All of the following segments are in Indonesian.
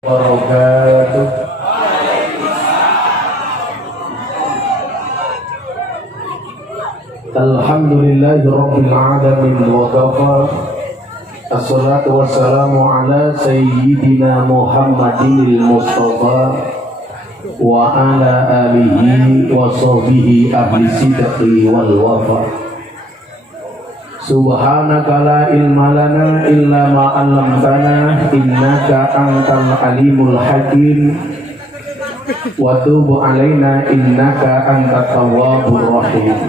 wabarakatuh. Alhamdulillahi rabbil alamin wa kafa. Assalatu wassalamu ala sayyidina Muhammadin al-Mustafa wa ala alihi wa sahbihi ahli sidqi wal wafa. Subhanaka la ilma lana illa ma 'allamtana innaka antal alimul hakim wa tub 'alaina innaka antat tawwabur rahim.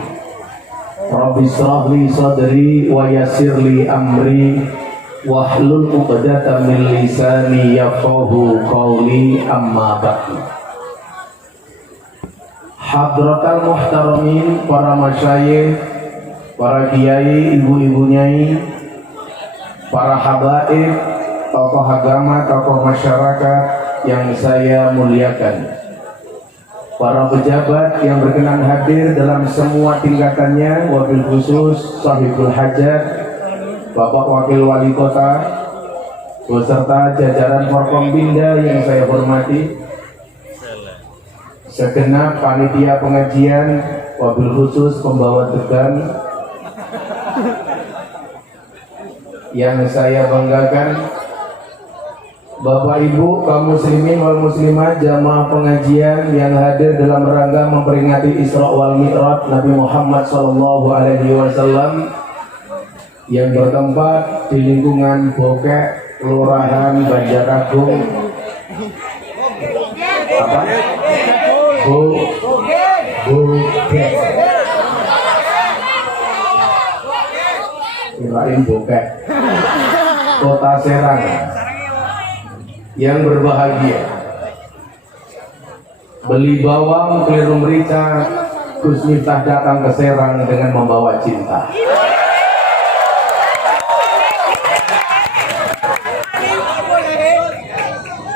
Rabbi shrah li sadri wa yassir li amri wahlul 'uqdatam min lisani yafqahu qawli, amma ba'du. Hadratal muhtaramin, para masyayikh, para kiai, ibu-ibu nyai, para habaib, tokoh agama, tokoh masyarakat yang saya muliakan, para pejabat yang berkenan hadir dalam semua tingkatannya, wabil khusus sahibul hajat, Bapak Wakil Wali Kota, beserta jajaran Forkombinda yang saya hormati, segenap panitia pengajian, wabil khusus pembawa tegan yang saya banggakan, Bapak Ibu kaum muslimin wal muslimat, jamaah pengajian yang hadir dalam rangka memperingati Isra wal Mi'raj Nabi Muhammad SAW yang bertempat di lingkungan Bokek, Kelurahan Banjaragung, Bokek, kirain Bokek, Kota Serang yang berbahagia. Beli bawang keliru merica, Gus Miftah datang ke Serang dengan membawa cinta.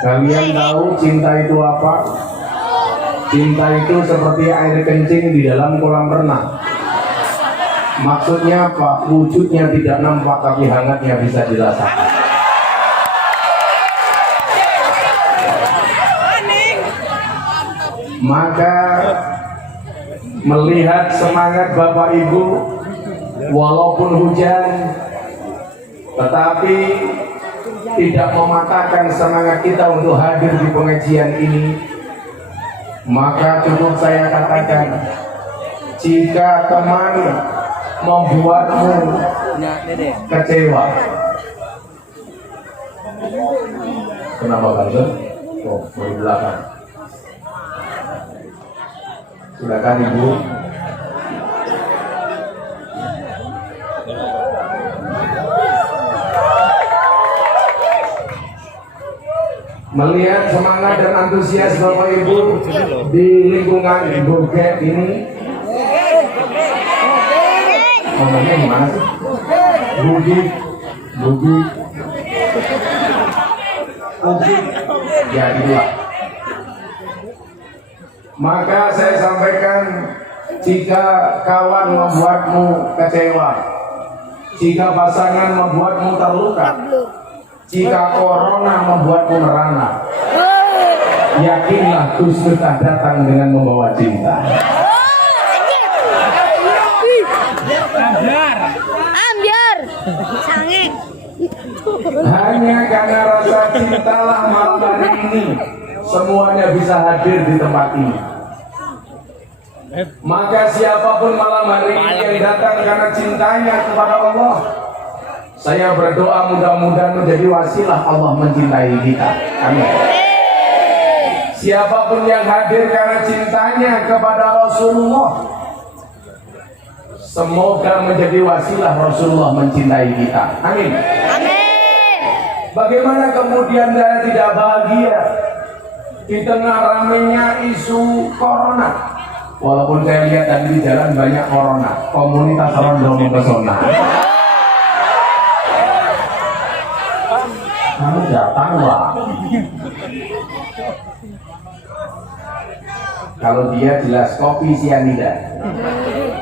Kalian tahu cinta itu apa? Cinta itu seperti air kencing di dalam kolam renang. Maksudnya apa? Wujudnya tidak nampak tapi hangatnya bisa dirasakan. Maka melihat semangat Bapak Ibu walaupun hujan, tetapi tidak mematahkan semangat kita untuk hadir di pengajian ini, maka cukup saya katakan, jika teman membuatmu kecewa, kenapa Bang? Oh, dari belakang. Silakan Ibu. Melihat semangat dan antusias Bapak Ibu di lingkungan Bokek ini, namanya gimana sih? Bukit, ya itulah. Maka saya sampaikan, jika kawan membuatmu kecewa, jika pasangan membuatmu terluka, jika corona membuatmu merana, yakinlah Gus Miftah datang dengan membawa cinta. Ambiar, sange. Hanya karena rasa cintalah malam hari ini semuanya bisa hadir di tempat ini. Maka siapapun malam hari ini yang datang karena cintanya kepada Allah, saya berdoa mudah-mudahan menjadi wasilah Allah mencintai kita. Amin. Siapapun yang hadir karena cintanya kepada Rasulullah, semoga menjadi wasilah Rasulullah mencintai kita. Amin. Amin. Bagaimana kemudian saya tidak bahagia di tengah ramainya isu corona? Walaupun saya lihat tadi di jalan banyak corona, komunitas rondo mempesona. Kamu datang lah. Kalau dia jelas kopi sianida.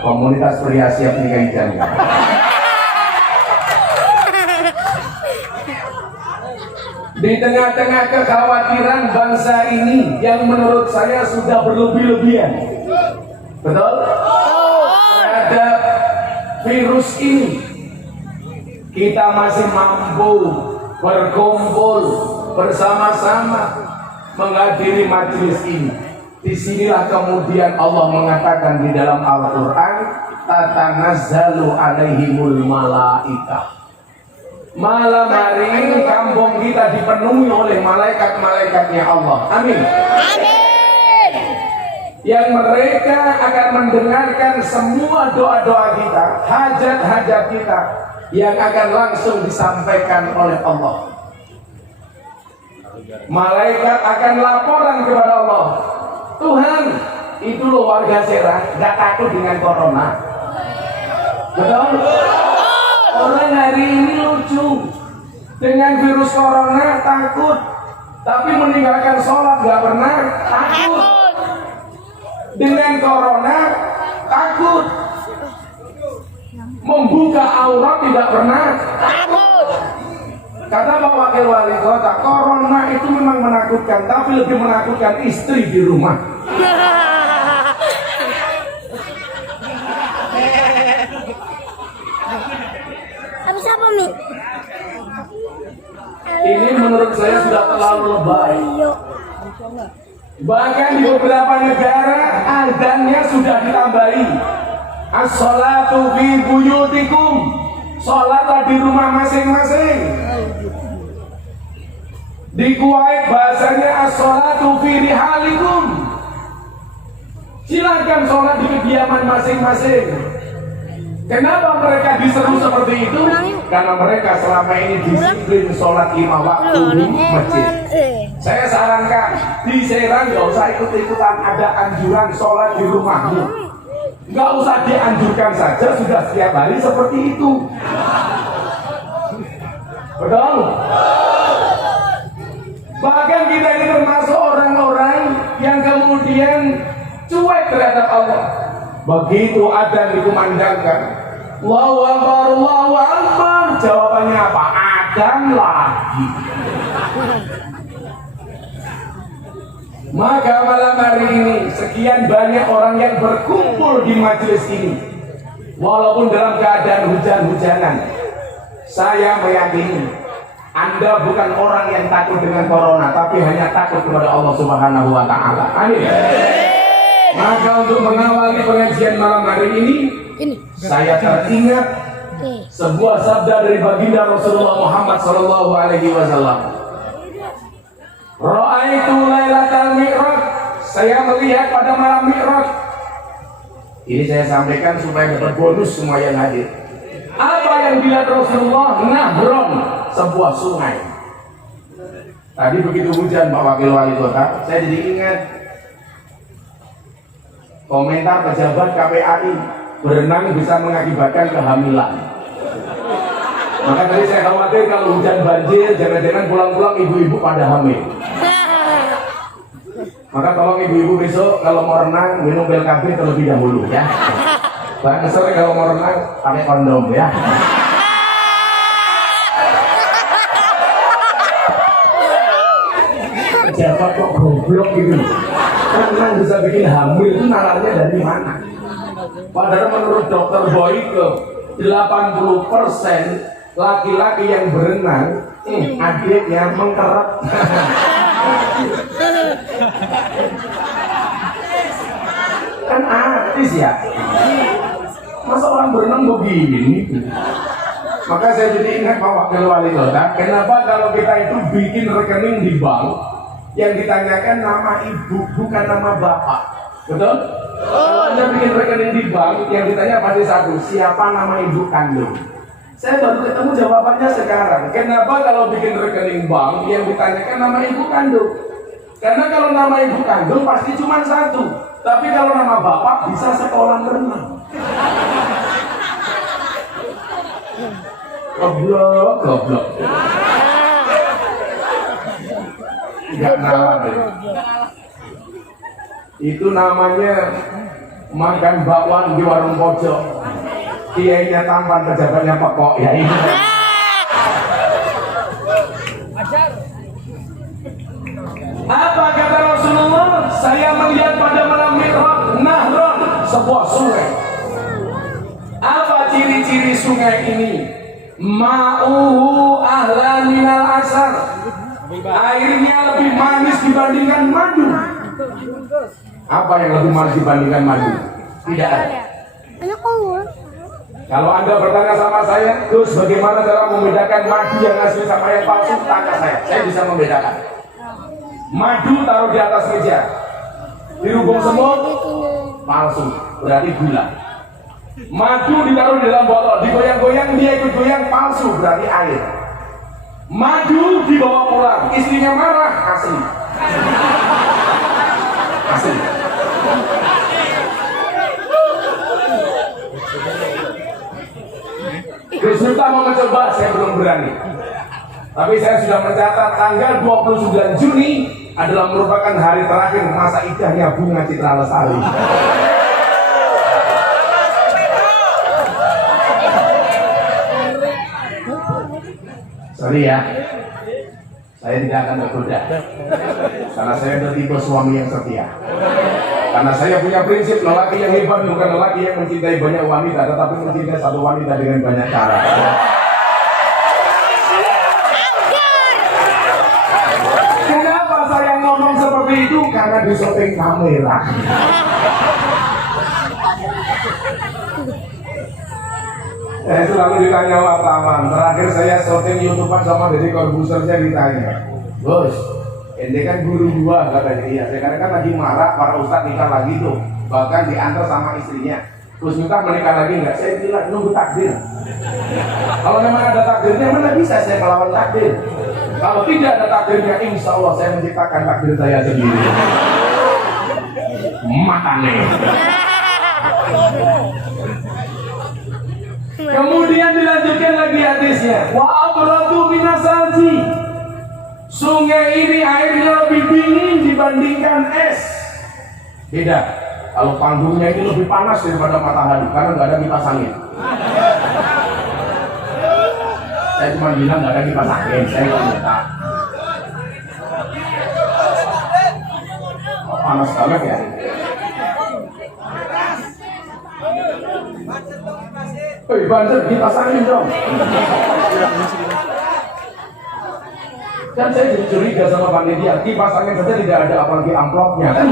Komunitas pria siap nikahi janda. Di tengah-tengah kekhawatiran bangsa ini yang menurut saya sudah berlebih-lebihan, betul? Terhadap virus ini, kita masih mampu berkumpul bersama-sama menghadiri majelis ini. Disinilah kemudian Allah mengatakan di dalam Al-Quran, tatanazzalu alaihimul malaikah. Malam hari ini kampung kita dipenuhi oleh malaikat-malaikatnya Allah. Amin. Amin. Yang mereka akan mendengarkan semua doa-doa kita, hajat-hajat kita yang akan langsung disampaikan oleh Allah. Malaikat akan laporan kepada Allah, Tuhan, itu loh warga Serang gak takut dengan corona. Betul? Orang hari ini lucu, dengan virus corona takut, tapi meninggalkan sholat gak pernah takut. Dengan corona takut, membuka aurat tidak pernah takut. Kata Pak Wakil Wali Kota, corona itu memang menakutkan, tapi lebih menakutkan istri di rumah. Habis apa, Mi? Ini menurut saya sudah terlalu lebay. Bahkan di beberapa negara azannya sudah ditambahi. As-sholatu fi buyutikum. Sholatlah di rumah masing-masing. Di Kuwait bahasanya as-sholatu fi rihalikum. Silakan sholat di kediaman masing-masing. Kenapa mereka diseru seperti itu? Karena mereka selama ini disiplin sholat 5 waktu di masjid. Saya sarankan di Serang nggak usah ikut-ikutan ada anjuran sholat di rumahmu. Nggak usah dianjurkan saja, sudah setiap hari seperti itu. Betul? Bahkan kita ini termasuk orang-orang yang kemudian cuek terhadap Allah. Begitu adzan dikumandangkan, Allahu Akbar, Allahu Akbar, jawabannya apa? Adzan lagi. Maka malam hari ini sekian banyak orang yang berkumpul di majelis ini, walaupun dalam keadaan hujan-hujanan. Saya meyakini Anda bukan orang yang takut dengan corona, tapi hanya takut kepada Allah Subhanahu wa Ta'ala. Amin. Maka untuk mengawali pengajian malam hari ini, saya teringat sebuah sabda dari baginda Rasulullah Muhammad Sallallahu Alaihi Wasallam. Ra'aitu lailatal mi'raj, saya melihat pada malam mi'raj. Ini saya sampaikan supaya dapat bonus semua yang hadir. Apa yang dilihat Rasulullah? Nahron, sebuah sungai. Tadi begitu hujan Pak Wakil Wali Kota, saya jadi ingat komentar pejabat KPAI, berenang bisa mengakibatkan kehamilan. Maka tadi saya khawatir kalau hujan banjir, jangan-jangan pulang-pulang ibu-ibu pada hamil. Maka tolong ibu-ibu besok kalau mau renang minum BLKB terlebih dahulu ya. Bangser kalau mau renang pakai kondom ya. Pejabat kok goblok gitu. Renang bisa bikin hamil itu nalarnya dari mana? Padahal menurut dokter Boyke 80% laki-laki yang berenang, adiknya mengkerap. Kan artis ya. Masa orang berenang begini? Maka saya jadi ingat Pak Wakil Wali Kota, kenapa kalau kita itu bikin rekening di bank yang ditanyakan nama ibu bukan nama bapak, betul? Kalau Anda bikin rekening di bank yang ditanya pasti satu, siapa nama ibu kandung? Saya baru ketemu jawabannya sekarang. Kenapa kalau bikin rekening bank yang ditanyakan nama ibu kandung? Karena kalau nama ibu kandung pasti cuma satu. Tapi kalau nama bapak bisa sekolah renang. Goblok, goblok. Tidak nalar. Itu namanya makan bakwan di warung pojok. Kiainya tampan, pejabatnya pekok ya ini. saya melihat pada malam Mi'raj nahron, sebuah sungai. Apa ciri-ciri sungai ini? Ma'uhu ahlan minal asar. Airnya lebih manis dibandingkan madu. Apa yang lebih manis dibandingkan madu? Tidak ada. Kalau Anda bertanya sama saya, terus bagaimana cara membedakan madu yang asli sama yang palsu? Tanya saya bisa membedakan. Madu taruh di atas meja, dirubung semut, palsu, berarti gula. Madu ditaruh di dalam botol, digoyang-goyang, dia ikut goyang, palsu, berarti air. Madu dibawa pulang, istrinya marah, asli. Asli. Gus Miftah mau mencoba, saya belum berani. Tapi saya sudah mencatat tanggal 29 Juni adalah merupakan hari terakhir masa idahnya Bunga Citra Lestari. Sorry ya, saya tidak akan tergoda karena saya adalah tipe suami yang setia. Karena saya punya prinsip, lelaki yang hebat bukan lelaki yang mencintai banyak wanita, tetapi mencintai satu wanita dengan banyak cara. Kenapa saya ngomong seperti itu? Karena di syuting kamera. Saya selalu ditanya wartawan. Terakhir saya syuting YouTubean sama Deddy Corbuzier, saya ditanya, Bos, ente kan guru gua, katanya. Iya, sekarang kan lagi marah, para ustadz nikah lagi tuh, bahkan diantar sama istrinya. Gus Miftah menikah lagi nggak? Saya bilang nunggu takdir. Kalau memang ada takdirnya, mana bisa saya melawan takdir? Kalau tidak ada takdirnya, insya Allah saya menciptakan takdir saya sendiri. Matane. Kemudian dilanjutkan lagi hadisnya. Wa abradu minasalji. Sungai ini airnya lebih dingin dibandingkan es. Beda. Kalau panggungnya ini lebih panas daripada matahari karena nggak ada kipas angin. Saya cuma bilang nggak ada kipas angin, saya nggak minta. Oh, panas banget ya. Woi, banter kipas angin dong. Dan saya jadi curiga sama panitia, kipas angin saja tidak ada, apalagi amplopnya kan?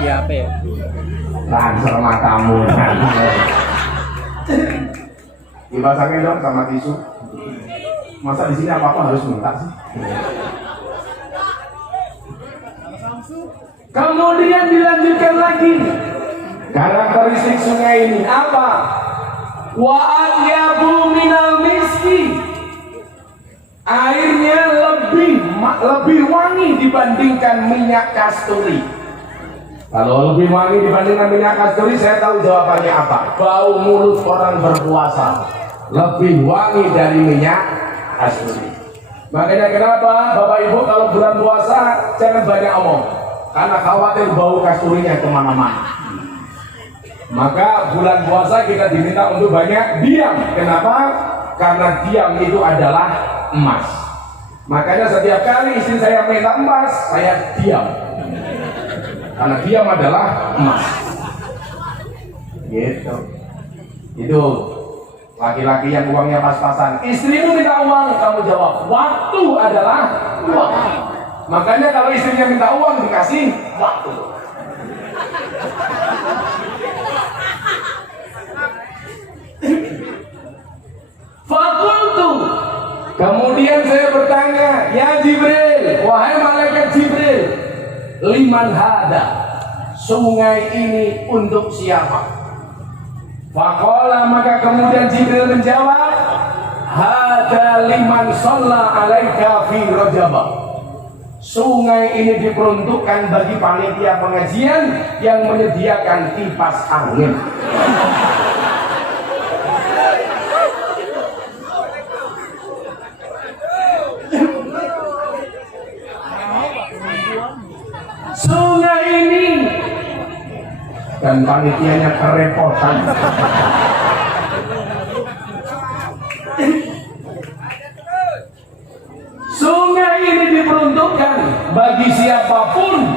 Ini apa ya? Langsung matamu. Kipas angin dong sama tisu. Masa di sini apa-apa harus minta sih? Kemudian dilanjutkan lagi. Karakteristik sungai ini apa? Wa atyabu minal miski. Airnya lebih wangi dibandingkan minyak kasturi. Kalau lebih wangi dibandingkan minyak kasturi, saya tahu jawabannya apa. Bau mulut orang berpuasa lebih wangi dari minyak kasturi. Makanya kenapa Bapak Ibu kalau bulan puasa jangan banyak omong, karena khawatir bau kasturinya kemana-mana. Maka bulan puasa kita diminta untuk banyak diam. Kenapa? Karena diam itu adalah emas. Makanya setiap kali istri saya minta emas, saya diam. Karena diam adalah emas. Gitu. Itu laki-laki yang uangnya pas-pasan. Istrimu minta uang, kamu jawab, waktu adalah uang. Makanya kalau istrinya minta uang, dikasih waktu. Fakultu. Kemudian saya bertanya, ya Jibril, wahai malaikat Jibril, liman hada, sungai ini untuk siapa? Faqala, maka kemudian Jibril menjawab, hada liman shalla alaika fi rajabah. Sungai ini diperuntukkan bagi panitia pengajian yang menyediakan kipas angin. Sungai ini dan panitianya kerepotan. bagi siapapun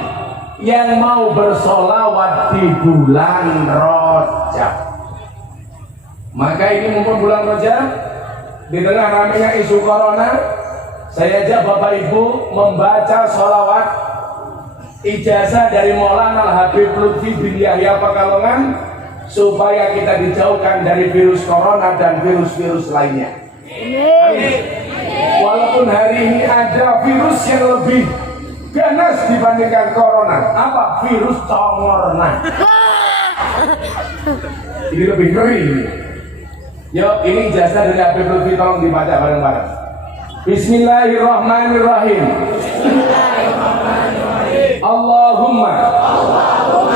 yang mau bersolawat di bulan Rajab. Maka ini mumpung bulan Rajab, di tengah ramainya isu corona, saya ajak Bapak Ibu membaca sholawat ijazah dari Maulana Al-Habib Lutfi bin Yahya Pekalongan supaya kita dijauhkan dari virus corona dan virus-virus lainnya. Amin. Walaupun hari ini ada virus yang lebih ganas dibandingkan corona. Apa? Virus congorna. Ini lebih ngeri. Yuk, ini ijazah dari Habib Lutfi, tolong dibaca bareng-bareng. Bismillahirrahmanirrahim. Allahumma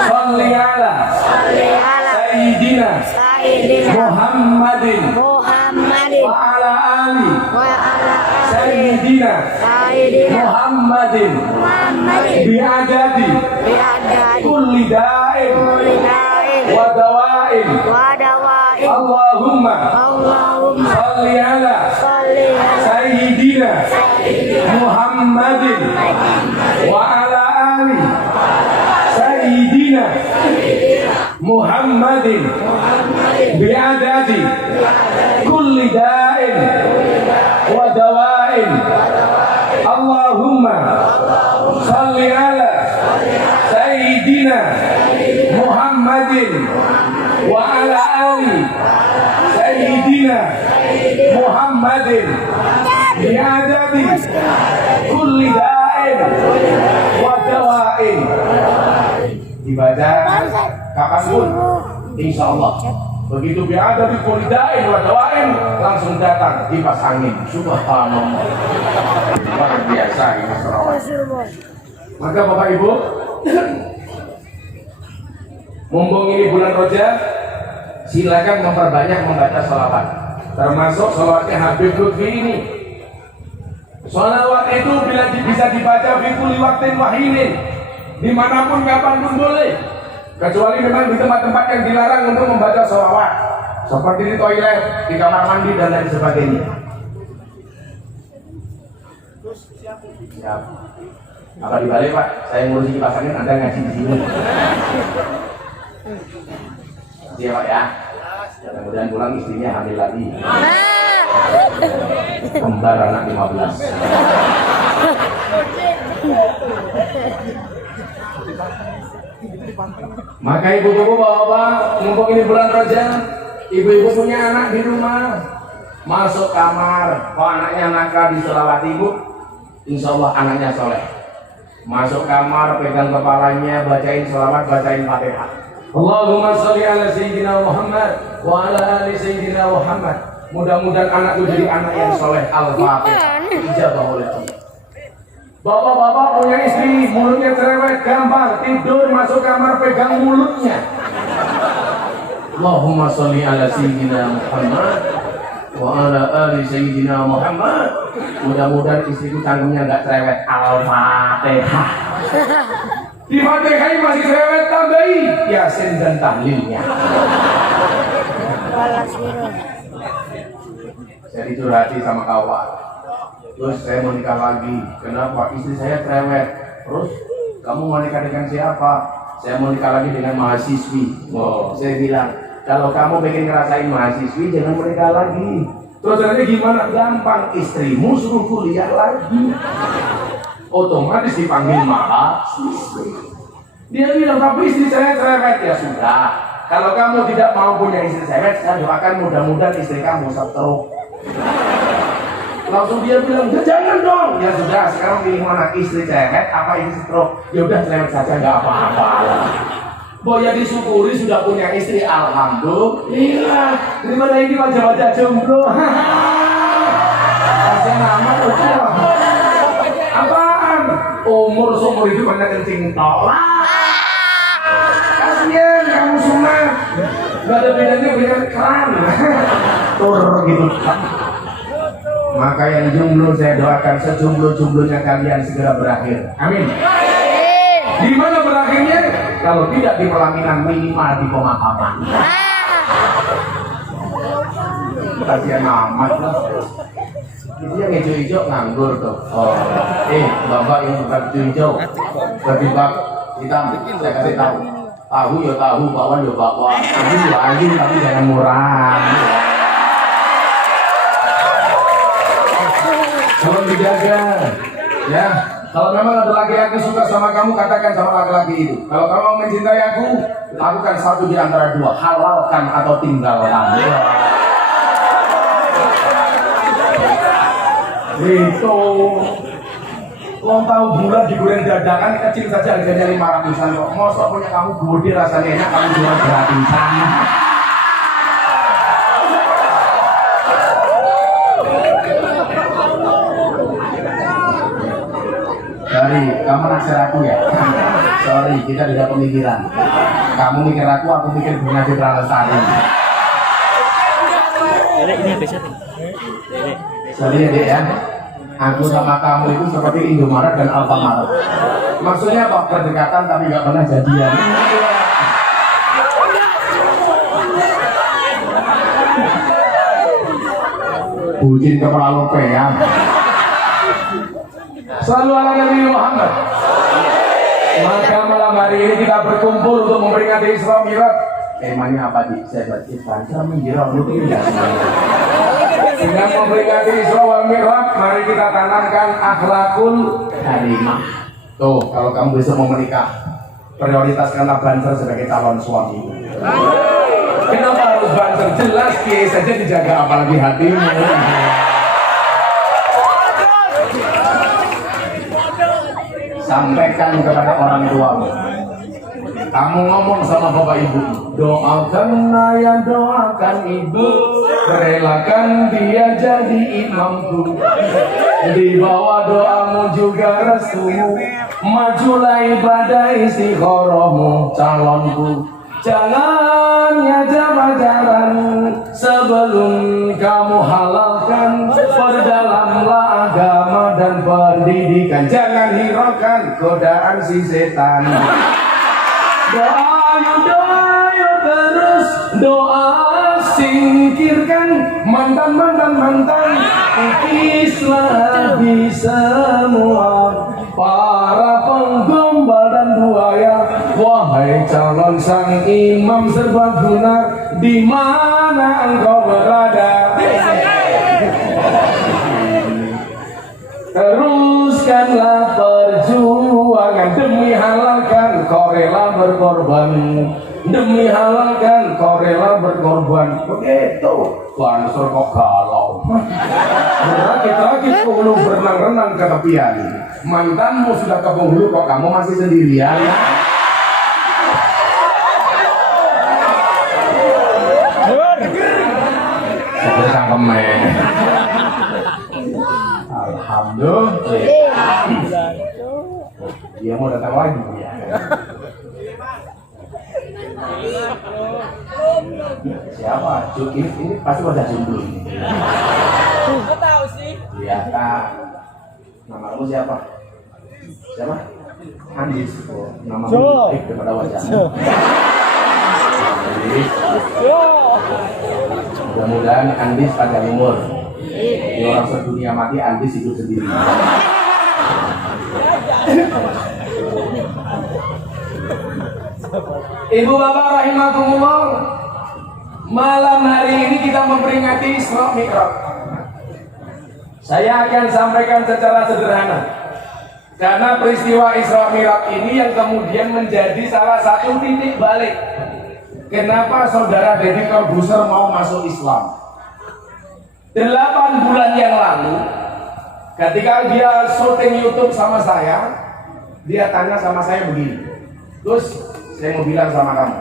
salli ala Sayyidina Muhammadin wa ala ali Sayyidina Muhammadin bi'adadi kulli da'in wa dawa'in. Allahumma salli ala Sayyidina Muhammadin wa ala ali Sayyidina Muhammadin bi'adadi kulli da'in wa dawa'in. Allahumma salli ala Sayyidina Muhammadin wa ala ali Sayyidina Muhammadin bi'adadi kulli da'in wa dawa'in. Dibaca kapanpun, insya Allah. Begitu bi'adadi kulli da'in wa dawa'in, langsung datang kipas angin. Subhanallah. Luar biasa ini selawat. Maka Bapak Ibu, mumpung ini bulan Rajab, silakan memperbanyak membaca sholawat, termasuk sholawatnya Habib Lutfi ini. Sholawat itu bila bisa dibaca fi kulli waqtin wahinin, dimanapun kapanpun boleh, kecuali memang di tempat-tempat yang dilarang untuk membaca sholawat, seperti di toilet, di kamar mandi dan lain sebagainya. Siap. Apa dibalik Pak? Saya ngurusi kipas angin, Anda ngaji di sini. Siap Pak ya. Kemudian pulang istrinya hamil lagi. Kembar anak 15. Maka ibu-ibu bapak, mumpung ini bulan Rajab, ibu-ibu punya anak di rumah, masuk kamar, kok anaknya nakal diselawati ibu, insya Allah anaknya soleh. Masuk kamar, pegang kepalanya, bacain selawat, bacain Fatihah. Allahumma sholli ala Sayyidina Muhammad wa ala ali Sayyidina Muhammad. Mudah-mudahan anakku jadi anak yang soleh. Al-Fatihah. Ijabah oleh Allah. Bapak-bapak punya istri, mulutnya cerewet, gampang tidur, masuk kamar pegang mulutnya. Allahumma sholli ala Sayyidina Muhammad wa ala ali Sayyidina Muhammad. Mudah-mudahan istriku tanggungnya nggak cerewet. Al-Fatihah. Di Fatihah masih cerewet, tambahi Yasin dan tahlilnya. Saya dicurhati sama kawan. Terus saya mau nikah lagi. Kenapa? Istri saya cerewet. Terus kamu mau nikah dengan siapa? Saya mau nikah lagi dengan mahasiswi. Wow. Saya bilang, kalau kamu pengen ngerasain mahasiswi, jangan menikah lagi. Terus nanti gimana? Gampang, istrimu suruh kuliah lagi, otomatis dipanggil mahasiswi. Dia bilang, tapi istri saya cerewet. Ya sudah, kalau kamu tidak mau punya istri cerewet, saya doakan mudah-mudahan istri kamu stroke. Langsung dia bilang, ya jangan dong. Ya sudah, sekarang pilih mana, istri cerewet apa istri stroke? Ya udah cerewet saja, nggak apa-apa. Boya disyukuri sudah punya istri, alhamdulillah. Daripada ini wajah-wajah jomblo. Kasian amat itu. Apaan? Umur seumur hidup banyak kencing tolak. Kasian kamu sunat. Gak ada bedanya dengan keran. Tur gitu. Maka yang jomblo saya doakan sejomblo-jomblonya kalian segera berakhir. Amin. Di mana berakhirnya? Kalau tidak di pelaminan, minimal di pemakaman. Kasihan amat lah. Itu yang hijau-hijau nganggur tuh. Oh, bapak yang bukan hijau, berarti bak hitam. Saya kasih tahu. Tahu ya tahu, bakwan ya bakwan. Ayu ya ayu, tapi jangan murah. Tolong dijaga, ya. Kalau memang ada laki-laki suka sama kamu, katakan sama laki-laki itu. Kalau kamu mencintai aku, lakukan satu di antara dua, halalkan atau tinggalkan. Itu, kau tahu bulan digoreng dadakan kecil saja harganya 500-an kok. Mosok punya kamu gede rasanya enak, kamu jual gratisan. Sorry, kamu naksir aku ya? Sorry, kita tidak pemikiran. Kamu mikir aku mikir Bunga Citra Lestari. Dek, ini habisnya nih. Dek. Sorry ya dek ya, aku sama kamu itu seperti Indomaret dan Alfamaret. Maksudnya apa? Berdekatan tapi nggak pernah jadian. Bucin kepala lopean. Selalu ala Nabi Muhammad. Maka malam hari ini kita berkumpul untuk memperingati Isra Mi'raj. Temanya apa sih? Saya baca mengira mungkin ya. Dengan memperingati Isra Mi'raj, mari kita tanamkan akhlakul karimah. Tuh, kalau kamu besok mau menikah, prioritaskanlah Banser sebagai calon suami. Kenapa harus Banser? Jelas kiai saja dijaga, apalagi hatimu. Sampaikan kepada orang tuamu. Kamu ngomong sama bapak ibu, doakan ayah, doakan ibu, relakan dia jadi imamku. Di bawah doamu juga restumu, majulah ibadah istikharahmu calonku. Jangan nyajak pacaran sebelum kamu halalkan, perdalamlah agama dan pendidikan. Jangan hiraukan godaan si setan. Doa terus, doa singkirkan mantan. Kislah di semua para penggombal dan buaya. Wahai calon sang imam serbaguna, di mana engkau berada? Teruskanlah perjuangan demi halalkan, kau rela berkorban. Demi halalkan, kau rela berkorban. Begitu. Banser kok galau. Rakit-rakit penghulu berenang-renang ke tepian. Mantanmu sudah ke penghulu, kok kamu masih sendirian? Saya cangkemen. Alhamdulillah. Dia mau datang lagi ya. Siapa? Cuk, ini pasti pada jomblo ini. Kok tahu sih? Iya, Kak. Nama kamu siapa? Siapa? Andis. Oh, nama baik daripada wajah. Andis. Mudah-mudahan Andis panjang umur. Di orang sedunia mati, Andis hidup sendiri. Ibu bapak rahimakumullah, malam hari ini kita memperingati Isra Mi'raj. Saya akan sampaikan secara sederhana, karena peristiwa Isra Mi'raj ini yang kemudian menjadi salah satu titik balik kenapa saudara Deddy Corbuzier mau masuk Islam. 8 bulan yang lalu, ketika dia syuting YouTube sama saya, dia tanya sama saya begini, terus saya mau bilang sama kamu,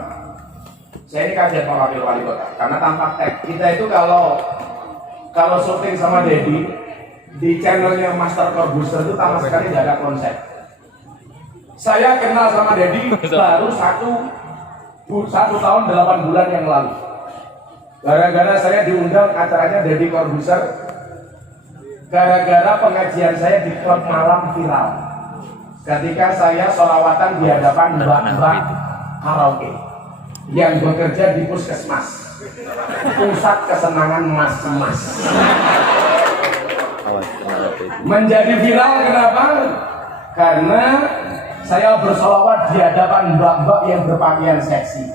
saya ini kajian Pak Wakil Wali Kota, karena tanpa tag kita itu kalau syuting sama Deddy di channelnya Master Corbuzier itu sama sekali tidak ada konsep. Saya kenal sama Deddy baru satu tahun 8 bulan yang lalu. Gara-gara saya diundang acaranya Deddy Corbuzier, gara-gara pengajian saya di klub malam viral. Ketika saya sholawatan di hadapan mbak-mbak karaoke yang bekerja di puskesmas, pusat kesenangan mas-mas. Awas, kenal apa itu? Menjadi viral kenapa? Karena saya bersolawat di hadapan mbak-mbak yang berpakaian seksi.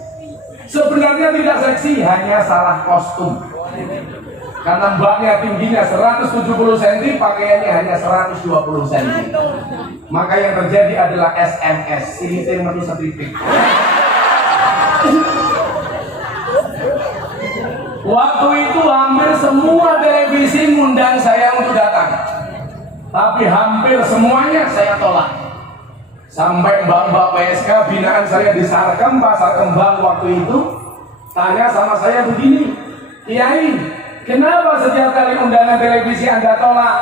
Sebenarnya tidak seksi, hanya salah kostum. Karena mbaknya tingginya 170 cm, pakaiannya hanya 120 cm. Maka yang terjadi adalah SMS, ini saya menulis setipik. Waktu itu hampir semua televisi ngundang saya untuk datang, tapi hampir semuanya saya tolak. Sampai mbak-mbak PSK binaan saya di Sarkem, Pasar Kembang waktu itu tanya sama saya begini, Kiai, kenapa setiap kali undangan televisi Anda tolak?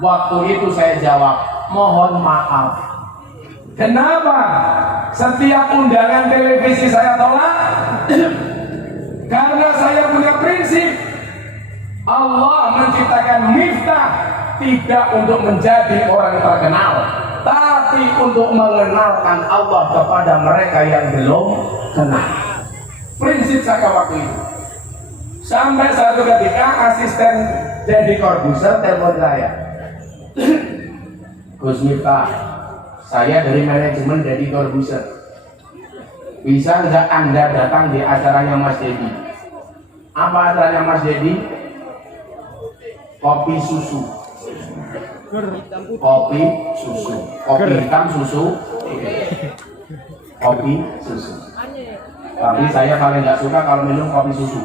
Waktu itu saya jawab, mohon maaf. Kenapa setiap undangan televisi saya tolak? Karena saya punya prinsip, Allah menciptakan Miftah tidak untuk menjadi orang terkenal, tapi untuk mengenalkan Allah kepada mereka yang belum kenal. Prinsip saya waktu itu. Sampai satu ketika asisten Deddy Corbuzier telepon saya, Gus Miftah, saya dari manajemen Deddy Corbuzier, bisa nggak Anda datang di acaranya Mas Deddy? Apa acaranya Mas Deddy? Kopi susu. Kopi susu. Kopi hitam susu. Kopi susu. Tapi saya paling nggak suka kalau minum kopi susu.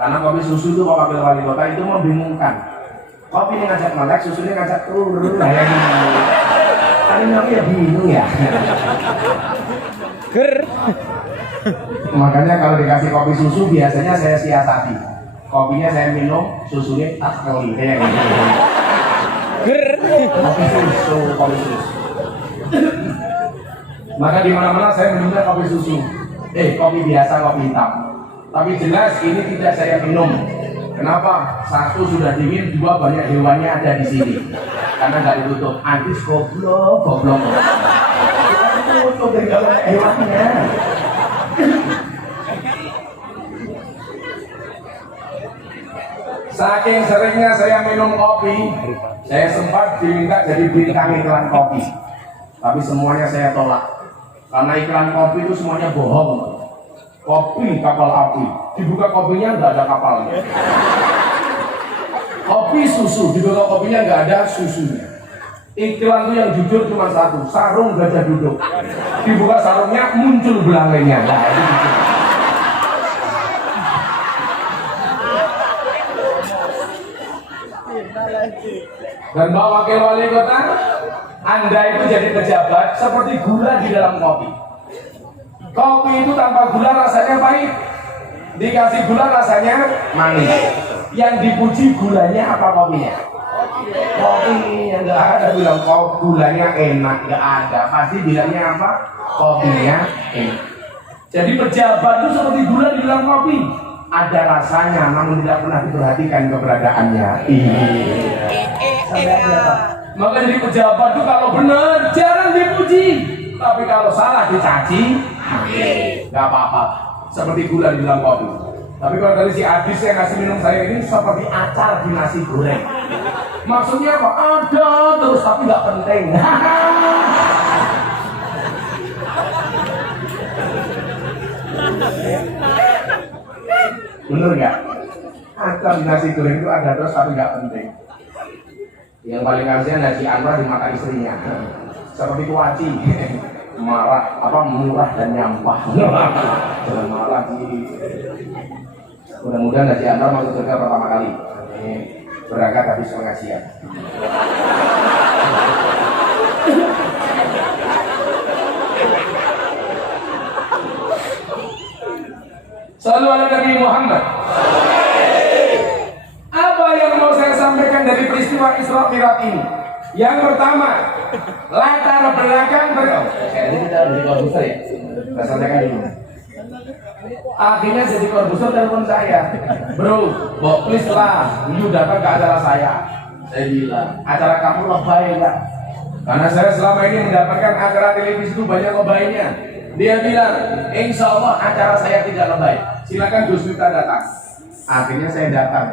Karena kopi susu itu kalau wakil wali kota itu membingungkan. Kopi ini ngajak melek, susu ini ngajak turun. Kayak gini. Kan ini ya bingung ya. Makanya kalau dikasih kopi susu biasanya saya siasati. Kopinya saya minum, susunya tak kali kayak gitu. Kopi susu. Maka di mana-mana saya minumnya kopi susu. Kopi biasa, kopi hitam. Tapi jelas ini tidak saya minum. Kenapa? Satu sudah dingin, dua banyak hewannya ada di sini. Karena nggak ditutup. Antis goblok. Tutup dari dalam hewannya. Saking seringnya saya minum kopi, saya sempat diminta jadi bintang iklan kopi. Tapi semuanya saya tolak. Karena iklan kopi itu semuanya bohong. Kopi kapal api, dibuka kopinya nggak ada kapalnya. Kopi susu, dibuka kopinya nggak ada susunya. Iklan itu yang jujur cuma satu, sarung gajah duduk. Dibuka sarungnya muncul belalainya. Nah, itu jujur. Dan Pak Wakil Wali Kota, Anda itu jadi pejabat seperti gula di dalam kopi. Kopi itu tanpa gula rasanya pahit, dikasih gula rasanya manis. Yang dipuji gulanya apa kopinya? Kopinya. Nggak ada bilang gulanya enak, nggak ada. Pasti bilangnya apa? Kopinya enak. Jadi pejabat itu seperti gula di dalam kopi. Ada rasanya, namun tidak pernah diperhatikan keberadaannya. Maka jadi pejabat itu kalau benar jarang dipuji, tapi kalau salah dicaci, nggak apa-apa. Seperti gula di dalam kopi. Tapi kalau dari si Adis yang ngasih minum saya ini seperti acar di nasi goreng. Maksudnya apa? Ada terus tapi nggak penting. Bener nggak? Acar di nasi goreng itu ada terus tapi nggak penting. Yang paling kasihan nasi Anwar di mata istrinya. Seperti kuaci. Marah, murah dan nyampah. Jangan marah sih. Mudah-mudahan Haji Anwar masuk surga pertama kali. Ini berangkat habis pengajian. Shallallahu alaihi Nabi Muhammad. Apa yang mau saya sampaikan dari peristiwa Isra Mi'raj ini? Yang pertama, latar belakang ini kita dari Corbuzier ya. Saya sampaikan dulu. Akhirnya jadi Corbuzier telepon saya, bro, please lah, you datang ke acara saya. Saya bilang, acara kamu lebay enggak? Karena saya selama ini mendapatkan acara televisi itu banyak lebaynya. Dia bilang, insya Allah acara saya tidak lebay. Silakan Gus Miftah datang. Akhirnya saya datang.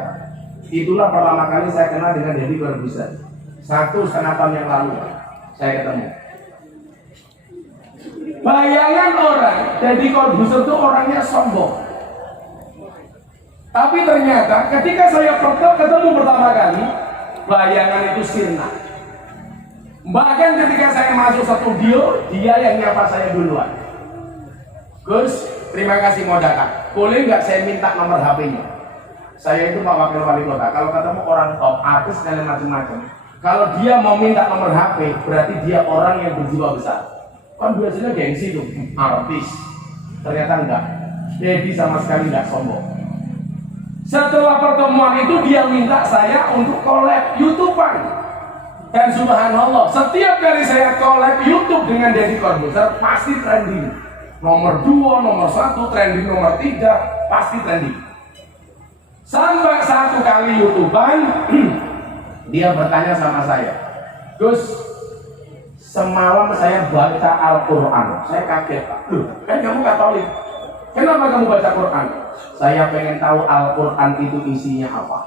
Itulah pertama kali saya kenal dengan Deddy Corbuzier. 1,5 tahun yang lalu saya ketemu. Bayangan orang, Deddy Corbuzier itu orangnya sombong. Tapi ternyata ketika saya ketemu pertama kali, bayangan itu sirna. Bahkan ketika saya masuk studio, dia yang nyapa saya duluan. Gus, terima kasih mau datang. Boleh nggak saya minta nomor HP-nya? Saya itu Pak Wakil Wali Kota. Kalau ketemu orang top, artis dan macam-macam, kalau dia mau minta nomor HP, berarti dia orang yang berjiwa besar. Kan biasanya gengsi tuh, artis. Ternyata enggak. Deddy sama sekali enggak sombong. Setelah pertemuan itu dia minta saya untuk collab YouTube-an. Dan subhanallah, setiap kali saya collab YouTube dengan Deddy Corbuzier pasti trending. Nomor 2, nomor 1, trending nomor 3, pasti trending. Sampai satu kali YouTube-an, dia bertanya sama saya, Gus, semalam saya baca Al-Quran. Saya kaget, Pak. Loh, kan kamu Katolik. Kenapa kamu baca Quran? Saya pengen tahu Al-Quran itu isinya apa.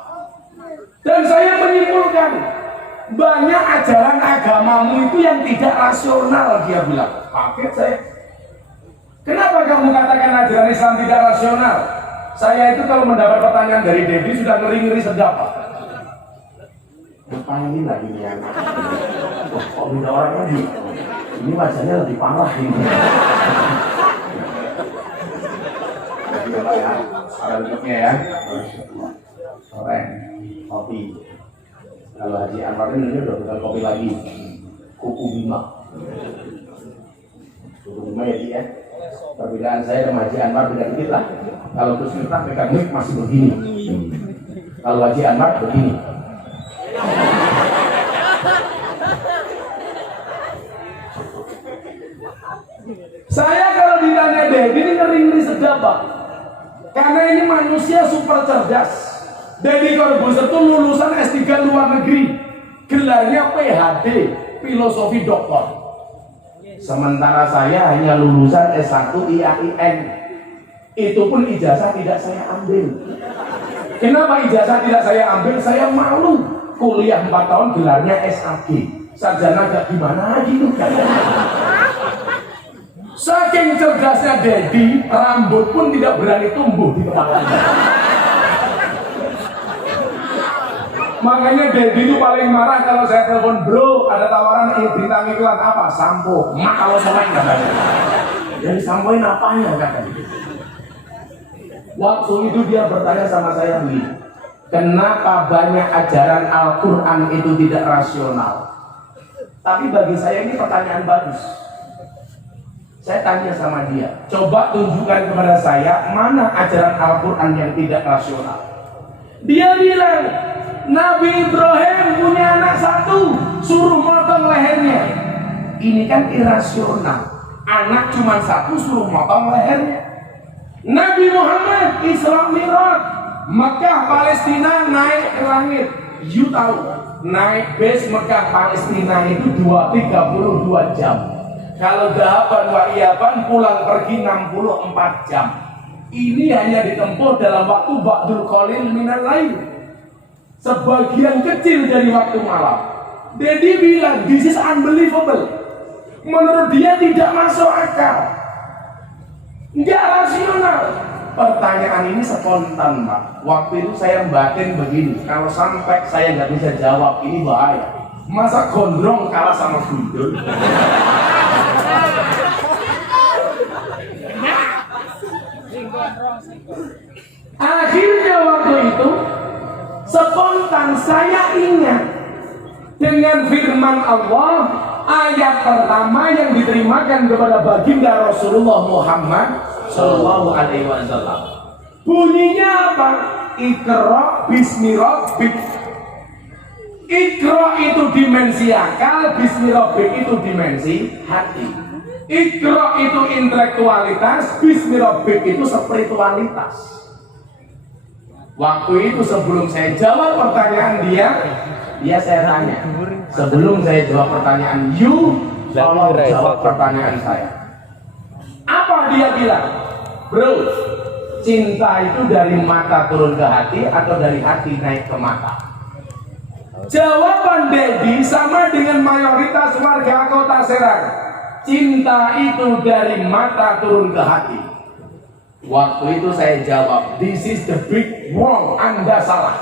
Dan saya menyimpulkan, banyak ajaran agamamu itu yang tidak rasional, dia bilang. Kaget saya. Kenapa kamu katakan ajaran Islam tidak rasional? Saya itu kalau mendapat pertanyaan dari Deddy sudah ngeri-ngeri sedap. Ngapain lagi nih anak? Kok beda orang lagi? Ini wajahnya lebih parah ini. Jadi Pak ya, ada bentuknya ya. Sore, kopi. Kalau Haji Anwar ini udah bukan kopi lagi, kuku bima. Kuku bima ya Ji ya. Perbedaan saya sama Haji Anwar beda dikit lah. Kalau Gus Miftah pegang mic masih begini. Kalau Haji Anwar begini. Saya kalau ditanya Deddy ini ngeri-ngeri sedap Pak. Karena ini manusia super cerdas. Deddy Corbuzier itu lulusan S3 luar negeri. Gelarnya PhD, filosofi doktor. Sementara saya hanya lulusan S1 IAIN. Itu pun ijazah tidak saya ambil. Kenapa ijazah tidak saya ambil? Saya malu. Kuliah 4 tahun gelarnya SAG. Sarjana gak gimana gitu. Saking cerdasnya Deddy, rambut pun tidak berani tumbuh di kepalanya. Makanya Deddy itu paling marah kalau saya telepon, bro, ada tawaran bintang iklan apa? Sampo. Mak kalau samain katanya. Yang disampoin apanya katanya. Waktu itu dia bertanya sama saya, Lee, kenapa banyak ajaran Al-Quran itu tidak rasional? Tapi bagi saya ini pertanyaan bagus. Saya tanya sama dia, coba tunjukkan kepada saya mana ajaran Al-Quran yang tidak rasional. Dia bilang, Nabi Ibrahim punya anak 1, suruh motong lehernya. Ini kan irasional. Anak cuma 1 suruh motong lehernya. Nabi Muhammad Isra Mi'raj, Mekah Palestina naik ke langit. You tahu, naik bus Mekah Palestina itu 32 jam. Kalau dahaban wa iyaban pulang pergi 64 jam. Ini hanya ditempuh dalam waktu ba'dul qalil minal lail. Sebagian kecil dari waktu malam. Deddy bilang, this is unbelievable. Menurut dia tidak masuk akal. Nggak rasional. Pertanyaan ini spontan, Pak. Waktu itu saya batin begini, kalau sampai saya nggak bisa jawab, ini bahaya. Masa gondrong kalah sama gundul? Akhirnya waktu itu spontan saya ingat dengan firman Allah, ayat pertama yang diterimakan kepada baginda Rasulullah Muhammad Sallallahu Alaihi Wasallam. Bunyinya apa? Iqra bismi rabbik. Iqra itu dimensi akal, bismi rabbik itu dimensi hati. Iqra itu intelektualitas, bismi rabbik itu spiritualitas. Waktu itu sebelum saya jawab pertanyaan dia saya tanya. Sebelum saya jawab pertanyaan you, tolong jawab pertanyaan saya. Apa dia bilang? Bro, cinta itu dari mata turun ke hati atau dari hati naik ke mata? Jawaban Dedi sama dengan mayoritas warga kota Serang. Cinta itu dari mata turun ke hati. Waktu itu saya jawab, this is the big wrong, Anda salah.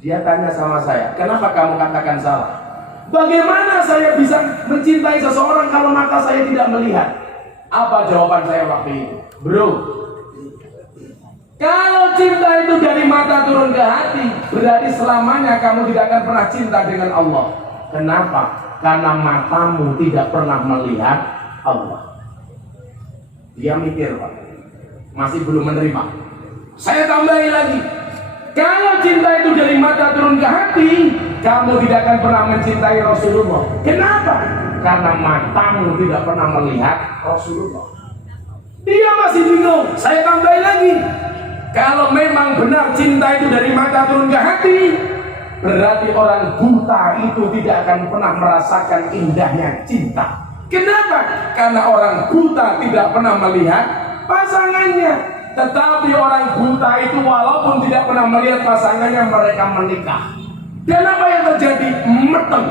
Dia tanya sama saya, kenapa kamu katakan salah? Bagaimana saya bisa mencintai seseorang kalau mata saya tidak melihat? Apa jawaban saya waktu itu? Bro, kalau cinta itu dari mata turun ke hati, berarti selamanya kamu tidak akan pernah cinta dengan Allah. Kenapa? Karena matamu tidak pernah melihat Allah. Dia mikir, Pak, masih belum menerima. Saya tambahi lagi, kalau cinta itu dari mata turun ke hati, kamu tidak akan pernah mencintai Rasulullah. Kenapa? Karena matamu tidak pernah melihat Rasulullah. Dia masih bingung. Saya tambahi lagi, kalau memang benar cinta itu dari mata turun ke hati, berarti orang buta itu tidak akan pernah merasakan indahnya cinta. Kenapa? Karena orang buta tidak pernah melihat pasangannya. Tetapi orang buta itu walaupun tidak pernah melihat pasangannya, mereka menikah. Dan apa yang terjadi? Meteng.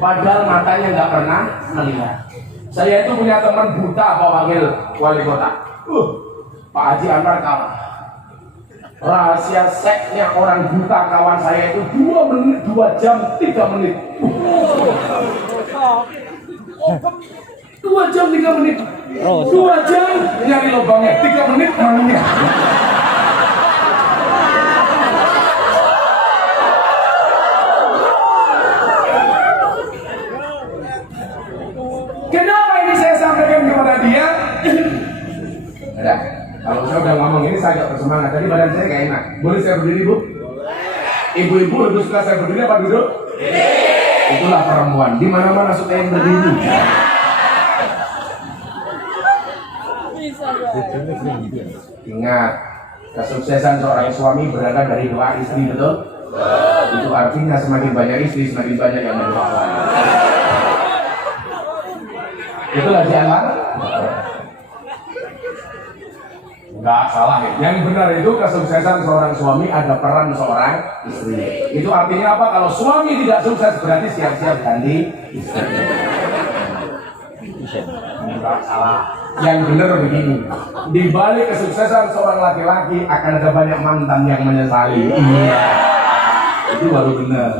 Padahal matanya nggak pernah melihat. Saya itu punya teman buta Pak Wakil Wali Kota. Pak Haji Anwar kalah. Rahasia seksnya orang buta kawan saya itu 2 menit, 2 jam, 3 menit. 2 jam 3 menit. 2 jam nyari lubangnya, 3 menit maunya. Kenapa ini saya sampaikan kepada dia? Ada. Kalau saya udah ngomong ini saya agak bersemangat. Tadi badan saya gak enak. Boleh saya berdiri, Bu? Ibu-ibu lebih suka saya berdiri apa duduk? Itulah perempuan. Di mana-mana suka yang berdiri. Ingat, kesuksesan seorang suami berangkat dari doa istri, betul? Itu artinya semakin banyak istri, semakin banyak yang mendoakan. Itulah jalan. Enggak salah ya. Yang benar itu kesuksesan seorang suami ada peran seorang istri. Itu artinya apa? Kalau suami tidak sukses berarti siap-siap ganti istri. Enggak salah. Yang benar begini. Di balik kesuksesan seorang laki-laki akan ada banyak mantan yang menyesali. Iya. Itu baru benar.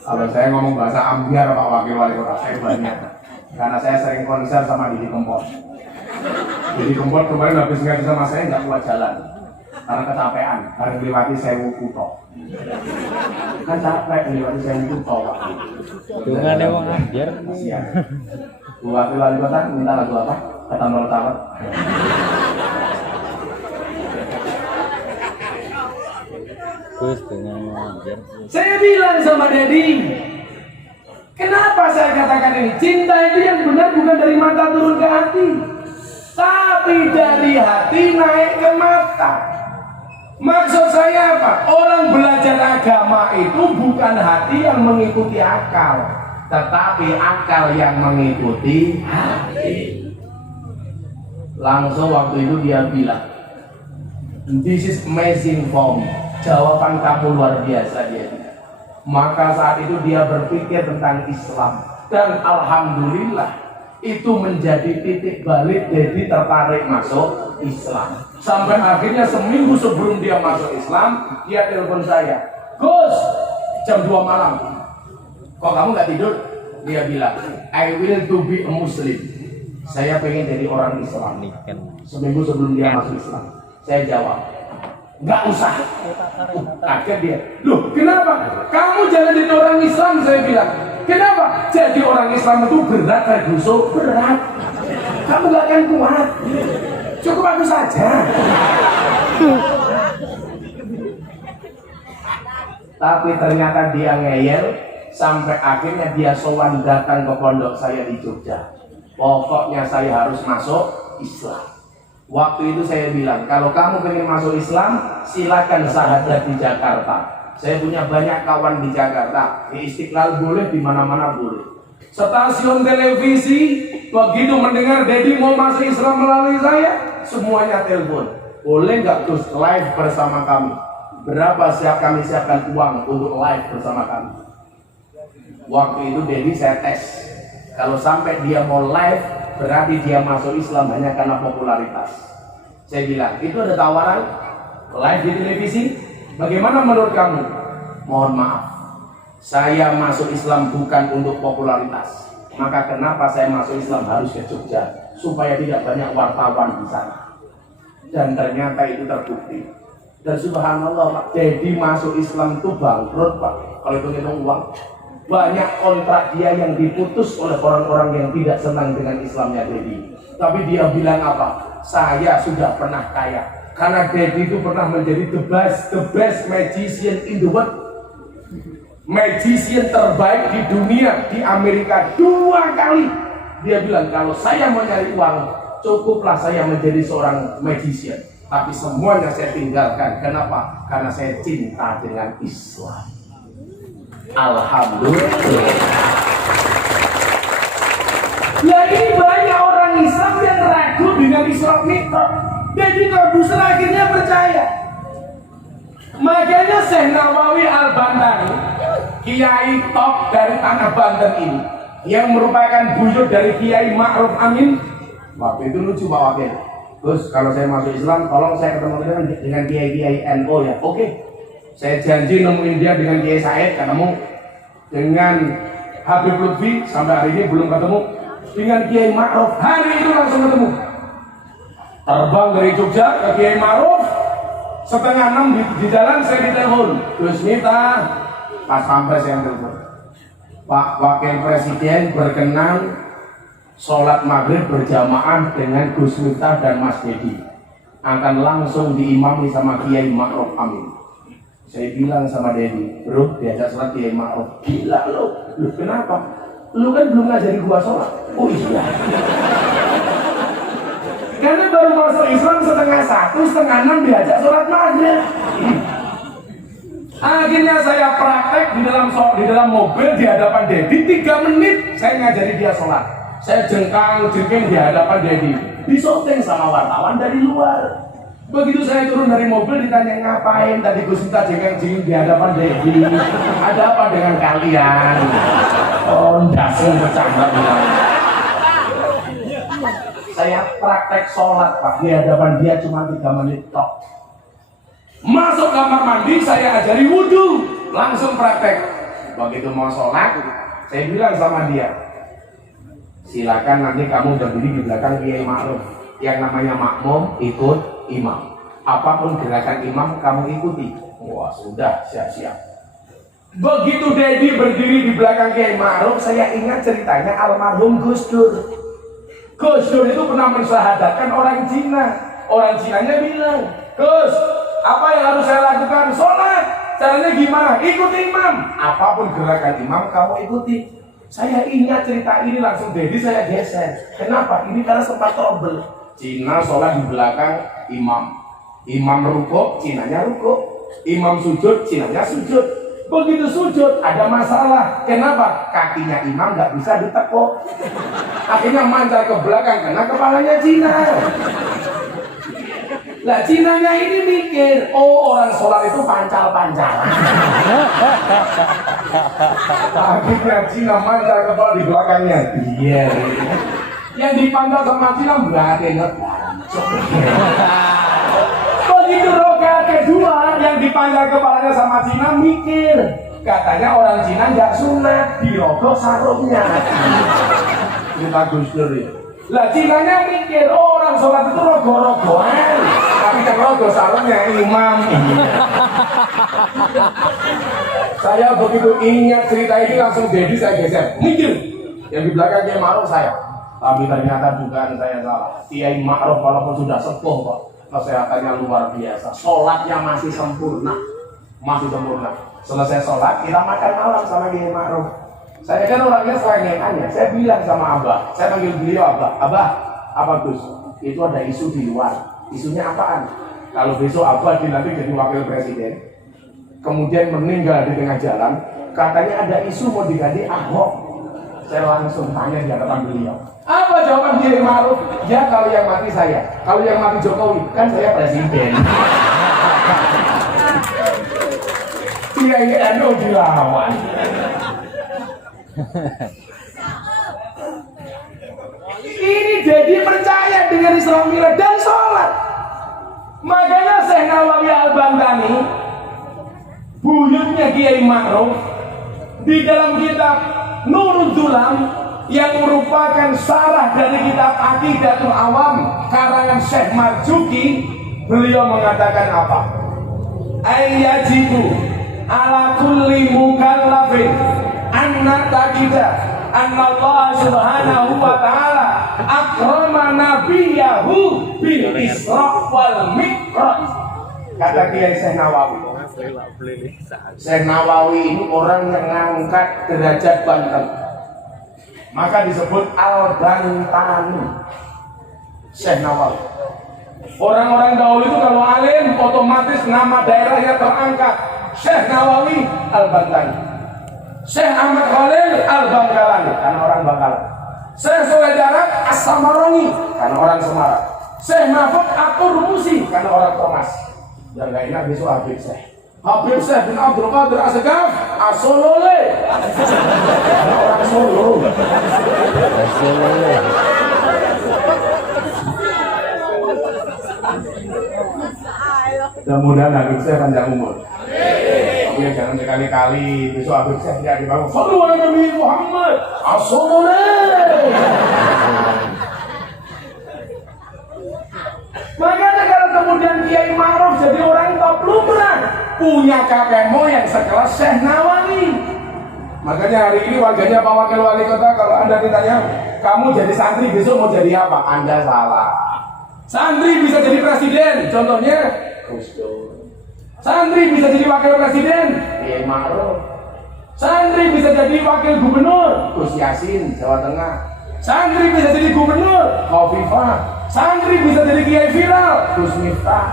Kalau saya ngomong bahasa ambiar Pak Wakil Wali Kota, saya banyak. Karena saya sering konser sama Didi Kempot. Didi Kempot kemarin habis ngaji sama saya nggak kuat jalan karena kecapean, harus melewati Sewu Kuto. Kan capek melewati Sewu Kuto. Dengan dewa biar kasihan. Wakil Wali Kota minta lagu apa? Kata Nol Tawar. terus dengan biar Saya bilang sama Dedi, kenapa saya katakan ini? Cinta itu yang benar bukan dari mata turun ke hati, tapi dari hati naik ke mata. Maksud saya apa? Orang belajar agama itu bukan hati yang mengikuti akal, tetapi akal yang mengikuti hati. Langsung waktu itu dia bilang, this is amazing for me. Jawaban kamu luar biasa, dia bilang. Maka saat itu dia berpikir tentang Islam, dan alhamdulillah itu menjadi titik balik Dedi tertarik masuk Islam. Sampai akhirnya seminggu sebelum dia masuk Islam, dia telepon saya, Gus, jam 2 malam, kok kamu nggak tidur? Dia bilang, I will to be a Muslim. Saya pengen jadi orang Islam. Seminggu sebelum dia masuk Islam. Saya jawab, nggak usah. Akhirnya dia, loh kenapa? Kamu jangan jadi orang Islam, saya bilang. Kenapa? Jadi orang Islam itu berat, Ferguson, berat. Kamu gak akan kuat. Cukup aku saja. Tapi ternyata dia ngeyel, sampai akhirnya dia sowan datang ke pondok saya di Jogja. Pokoknya saya harus masuk Islam. Waktu itu saya bilang, kalau kamu pengen masuk Islam, silakan sahadat di Jakarta. Saya punya banyak kawan di Jakarta, di Istiqlal boleh, di mana-mana boleh. Stasiun televisi begitu mendengar Dedi mau masuk Islam melalui saya, semuanya telepon. Boleh nggak Gus live bersama kami? Berapa kami siapkan uang untuk live bersama kami? Waktu itu Dedi saya tes. Kalau sampai dia mau live, berarti dia masuk Islam hanya karena popularitas. Saya bilang, itu ada tawaran live di televisi. Bagaimana menurut kamu? Mohon maaf, saya masuk Islam bukan untuk popularitas. Maka kenapa saya masuk Islam harus ke Jogja? Supaya tidak banyak wartawan di sana. Dan ternyata itu terbukti. Dan subhanallah Pak, Dedi masuk Islam itu bangkrut Pak. Kalau itu ngitung uang, banyak kontrak dia yang diputus oleh orang-orang yang tidak senang dengan Islamnya Dedi. Tapi dia bilang apa? Saya sudah pernah kaya. Karena Dedi itu pernah menjadi the best magician in the world. Magician terbaik di dunia, di Amerika 2 kali. Dia bilang kalau saya mau nyari uang, cukuplah saya menjadi seorang magician. Tapi semuanya saya tinggalkan. Kenapa? Karena saya cinta dengan Islam. Alhamdulillah. Nah ini banyak orang Islam yang ragu dengan Islam itu. Jadi Corbuzier akhirnya percaya. Makanya Syekh Nawawi Al-Bantani, kiai top dari tanah Banten ini, yang merupakan buyut dari Kiai Ma'ruf Amin. Waktu itu lucu Pak Wakil. Gus, kalau saya masuk Islam, tolong saya ketemu dengan kiai-kiai NU ya. Oke. Saya janji nemuin dia dengan Kiai Said, ketemu dengan Habib Lutfi, sampai hari ini belum ketemu. Dengan Kiai Ma'ruf, hari itu langsung ketemu. Terbang dari Jogja ke Kiai Ma'ruf, 5:30 di jalan saya ditelepon. Gus Miftah, pas sampai saya telepon. Pak Wakil Presiden berkenan sholat maghrib berjamaah dengan Gus Miftah dan Mas Dedi. Akan langsung diimami sama Kiai Ma'ruf Amin. Saya bilang sama Dedi, bro, diajak sholat Kiai Ma'ruf. Gila lo, kenapa? Lu kan belum ngajari gua sholat. Oh iya. Karena baru masuk Islam 5:30, 5:30 diajak sholat maghrib. Akhirnya saya praktek di dalam mobil di hadapan Dedi 3 menit saya ngajari dia sholat. Saya jengkang-jengking di hadapan Dedi, disyuting sama wartawan dari luar. Begitu saya turun dari mobil ditanya ngapain tadi Gus Miftah jengkang-jengking di hadapan Dedi. Ada apa dengan kalian? Oh, ndasung bercanda bilang. Saya praktek sholat Pak di hadapan dia cuma 3 menit tok. Masuk kamar mandi saya ajari wudhu, langsung praktek. Begitu mau sholat, saya bilang sama dia, silakan nanti kamu berdiri di belakang Kiai Ma'ruf. Yang namanya makmum ikut imam. Apapun gerakan imam kamu ikuti. Wah sudah siap-siap. Begitu Dedi berdiri di belakang Kiai Ma'ruf, saya ingat ceritanya almarhum Gus Dur. Gus Dur itu pernah mensyahadatkan orang Cina. Orang Cinanya bilang, Gus, apa yang harus saya lakukan? Sholat. Caranya gimana? Ikuti imam. Apapun gerakan imam kamu ikuti. Saya ingat cerita ini langsung Dedi saya geser. Kenapa? Ini karena sempat trouble. Cina sholat di belakang imam. Imam rukuk, Cinanya rukuk. Imam sujud, Cinanya sujud. Begitu sujud ada masalah. Kenapa? Kakinya imam nggak bisa ditekuk. Akhirnya mancar ke belakang karena kepalanya Cina. Lah Cinanya ini mikir, oh orang sholat itu pancal-pancalan. Akhirnya Cina mancar kepala di belakangnya. Iya. Yang dipantau sama Cina berarti ngebancok. Begitu rokaat kedua yang dipandang kepalanya sama Cina mikir, katanya orang Cina nggak sunat, dirogok sarungnya. Kita Gus Dur ya. Lah Cinanya mikir, oh orang sholat itu rogo-rogoan, tapi yang rogo sarungnya imam. Saya begitu ingat cerita ini langsung Dedi saya geser, mikir. Yang di belakang Kiai Ma'ruf saya, tapi ternyata dugaan saya salah. Kiai Ma'ruf walaupun sudah sepuh Pak, kesehatannya luar biasa, sholatnya masih sempurna. Selesai sholat, kita makan malam sama Kiai Ma'ruf. Saya kan orangnya selengean ya, saya bilang sama Abah, saya panggil beliau Abah, apa Gus? Itu ada isu di luar, isunya apaan? Kalau besok Abah dilantik jadi wakil presiden, kemudian meninggal di tengah jalan, katanya ada isu mau diganti Ahok. Saya langsung tanya di hadapan beliau. Apa jawaban Kiai Ma'ruf? Ya kalau yang mati saya, kalau yang mati Jokowi, kan saya presiden. Kiai NU dilawan. Ini jadi percaya dengan Isra Mi'raj dan sholat. Makanya Syekh Nawawi Al-Bantani, buyutnya Kiai Ma'ruf, di dalam kitab Nurul Zulam yang merupakan syarah dari kitab Aqidatul Awam karangan Syekh Marzuki, beliau mengatakan apa? Ayyajibu ala kulli mukallafin anna taqida anna Allah subhanahu wa ta'ala akrama nabiyahu bil Isra wal Mi'raj. Kata Kiai Syekh Nawawi, Syekh Nawawi ini orang yang mengangkat derajat Banten, maka disebut Al-Bantani. Syekh Nawawi, orang-orang dahulu itu kalau alim otomatis nama daerahnya terangkat. Syekh Nawawi Al-Bantani, Syekh Ahmad Khalil Al-Bangkalani karena orang Bangkalan, Syekh Soleh Darat As-Samaroni karena orang Semarang, Syekh Mahfud At-Turmusi karena orang Tomas. Yang gak enak besok Habib Syekh bin Abdul Qadir As-Segaf As-Solole karena orang Solo. Mudah-mudahan Habib Syekh panjang umur. Ya jangan sekali-kali besok Habib Syekh dia dibangun. Sallu ala Nabi Muhammad As-Solole. Makanya kalau kemudian Kiai Ma'ruf jadi orang top lumrah, punya kakek moyang sekelas Syekh Nawawi. Makanya hari ini warganya Pak Wakil Wali Kota, kalau Anda ditanya, kamu jadi santri besok mau jadi apa? Anda salah. Santri bisa jadi presiden, contohnya Gus Dur. Santri bisa jadi wakil presiden, Kiai Ma'ruf. Santri bisa jadi wakil gubernur, Gus Yasin, Jawa Tengah. Santri bisa jadi gubernur, Khofifah. Santri bisa jadi kiai viral, Gus Miftah.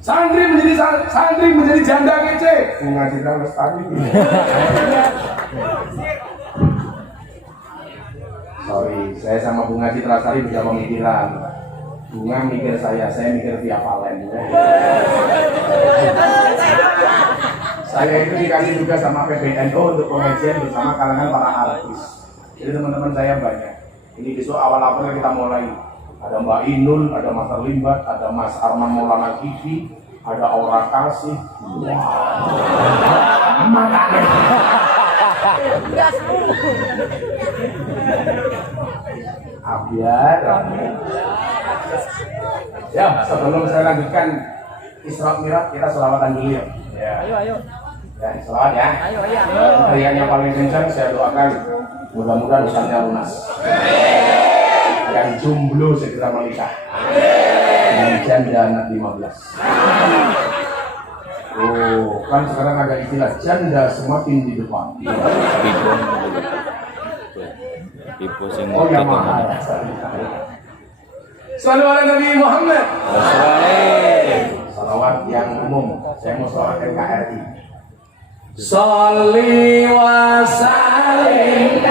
Santri menjadi janda kece, Bunga Citra Lestari. Sorry, saya sama Bunga Citra Lestari bisa pemikiran. Bunga mikir saya mikir via Valen. Saya itu dikasih juga sama PBNU untuk pengajian bersama kalangan para artis. Jadi teman-teman saya banyak. Ini besok awal April kita mulai. Ada Mbak Inul, ada Mas Terlimbat, ada Mas Arman Maulana Kifi, ada Aura Kasih. Makanya. Abiar. Ya, sebelum saya lanjutkan Isra Mi'raj, kita selawatan dulu ya. Ayo. Ya, selawat ya. Ayo. Hariannya paling kencang saya doakan. Mudah-mudahan urusannya lunas. Yang jomblo segera menikah. Yang janda anak 15. Oh, kan sekarang ada istilah janda semakin di depan. Oh ya mahal. Sallu ala Nabi Muhammad. Salawat yang umum. Saya mau salawat NKRI. Sholli wa sallim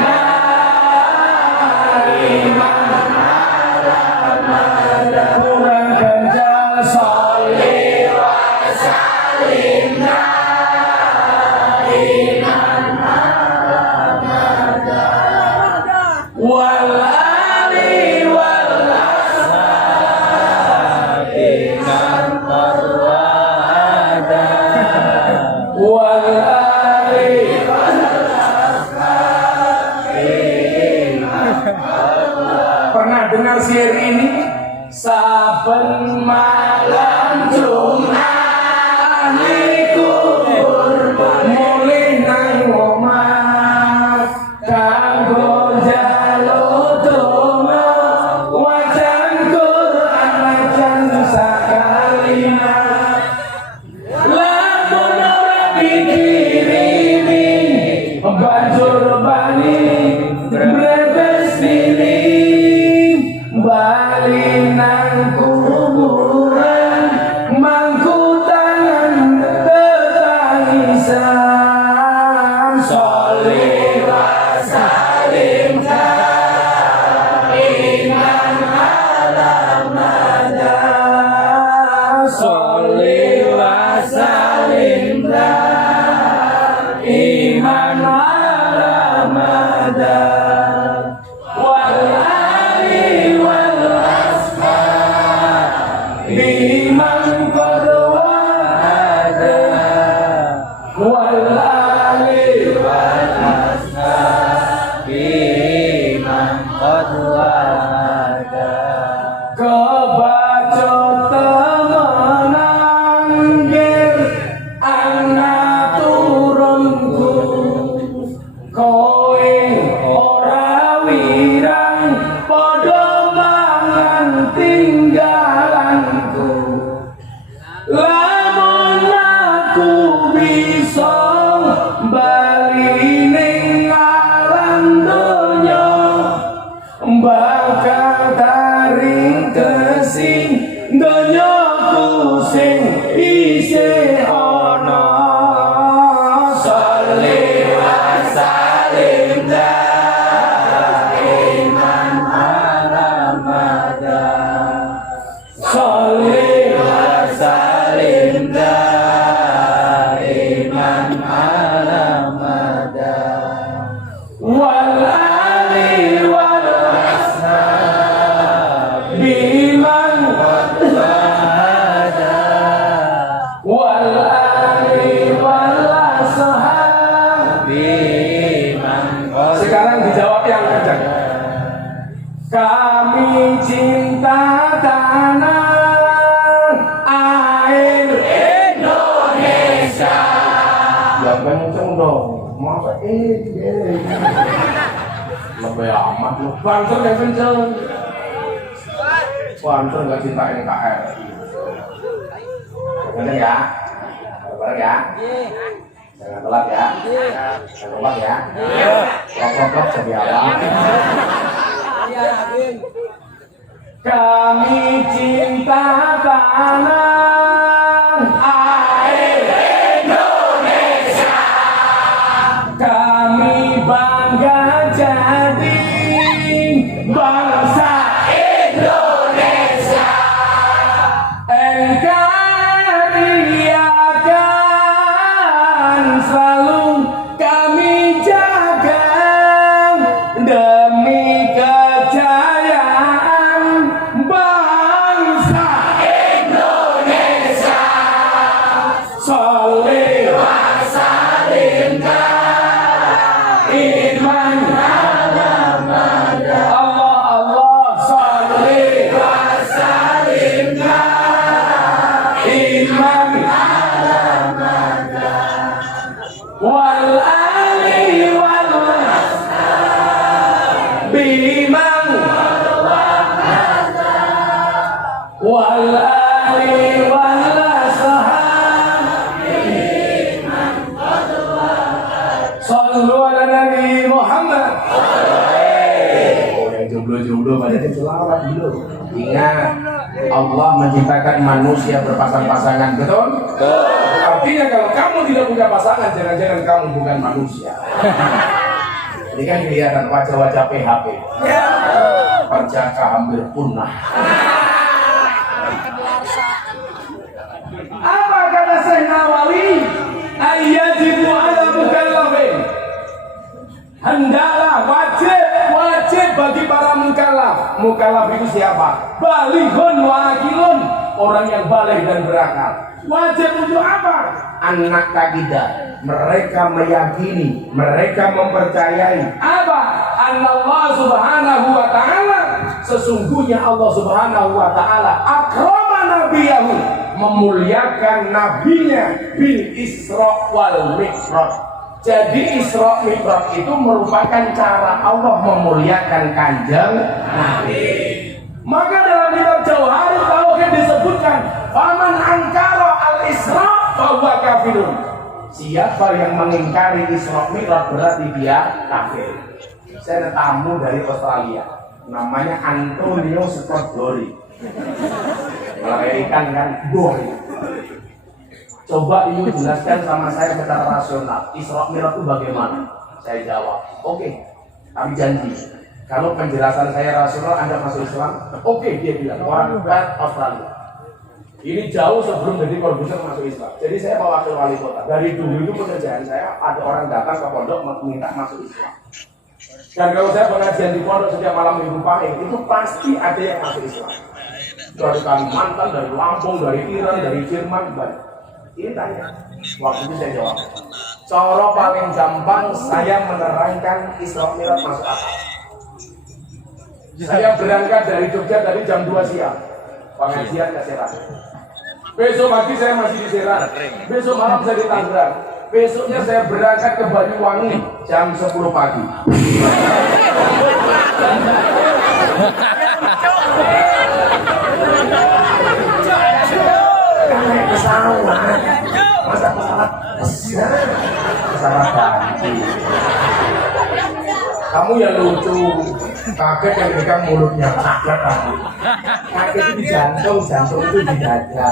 syair ini saben malam Jumat likur mulih nang omah kanggo njaluk donga wajan Quran wajan sakalina lamun ora dikirimi banjur bani brebes diri bali nang kuburan Sholli wa salim daiman ala mada. Sholli wa salim daiman ala mada. Wal ali wal ashabi man qad wa'ada. Wal ali wal kebaca temenan ngger ana turunku kowe ora wirang padha mangan tinggalanku. Lamun aku bisa bali ning alam donya bakal taring kesing donyaku sing isih ana. Sholli wa salim daiman ala mada. Sholli wa salim daiman ala mada. Wal ali wal biman wal ali wal ashabi. Sekarang dijawab yang kencang. Kami cinta tanah air Indonesia. Ya kenceng dong. Masa lebih amat lu. Banter yang kenceng. Banter nggak cinta NKRI. Bener ya? Bener ya? Jangan telat ya? Jangan telat ya? Klop-klop jadi apa? Kami cinta tanah air Indonesia. Kami bangga jadi bangsa Indonesia. NKRI akan selalu kami jaga demi kejayaan bangsa Indonesia. Sholli wa salim daiman ala mada. Allah Allah sholli wa salim daiman ala mada. Wal ali wal ashabi man wal ali wal ashabi. Sallu ala Nabi Muhammad. Oh, yang jomblo-jomblo pada selawat dulu. Ingat, Allah menciptakan manusia berpasang-pasangan, betul? Artinya kalau kamu tidak punya pasangan, jangan-jangan kamu bukan manusia. Ini kan kelihatan wajah-wajah PHP. Perjaka hampir punah. Apa kata Syekh Nawawi? Ayyajibu ala mukallafin. Hendaklah wajib bagi para mukallaf. Mukallaf itu siapa? Balighun wa aqilun, orang yang balik dan berakal. Wajib untuk apa? Anak takidah. Mereka meyakini, mereka mempercayai apa? Allah Subhanahu wa ta'ala, sesungguhnya Allah Subhanahu wa ta'ala akrama nabiyahu, memuliakan nabinya bil Isra wal Mi'raj. Jadi Isra Mi'raj itu merupakan cara Allah memuliakan kanjeng Nabi. Maka dalam kitab Jauharul Tauhid disebutkan, faman angkara al-Isra fahuwa kafirun. Siapa yang mengingkari Isra Mi'raj berarti dia kafir. Saya ada tamu dari Australia, namanya Antonio Scott Dory. Kalau kayak ikan kan, boy. Coba Ibu jelaskan sama saya secara rasional, Isra Mi'raj itu bagaimana? Saya jawab, oke, kami janji. Kalau penjelasan saya rasional, Anda masuk Islam? Oke, dia bilang, orang Perth, Australia. Ini jauh sebelum jadi produser masuk Islam. Jadi saya Pak Wakil Wali Kota. Dari dulu itu pekerjaan saya, ada orang datang ke pondok minta masuk Islam. Dan kalau saya pengajian di pondok setiap malam Minggu pagi, itu pasti ada yang masuk Islam. Dari Kalimantan, dari Lampung, dari Iran, dari Jerman, dari ini tanya. Waktu itu saya jawab, cara paling gampang saya menerangkan Isra Mi'raj masuk akal. Saya berangkat dari Jogja dari jam 2 siang, pengajian ke Serang. Besok pagi saya masih di Serang, besok malam saya di Tangerang. Besoknya saya berangkat ke Banyuwangi jam 10 pagi. Pesawat, masa pesawat pesawat ganti. Kamu yang lucu, kaget yang pegang mulutnya, kaget kamu. Kaget itu di jantung, jantung itu di dada.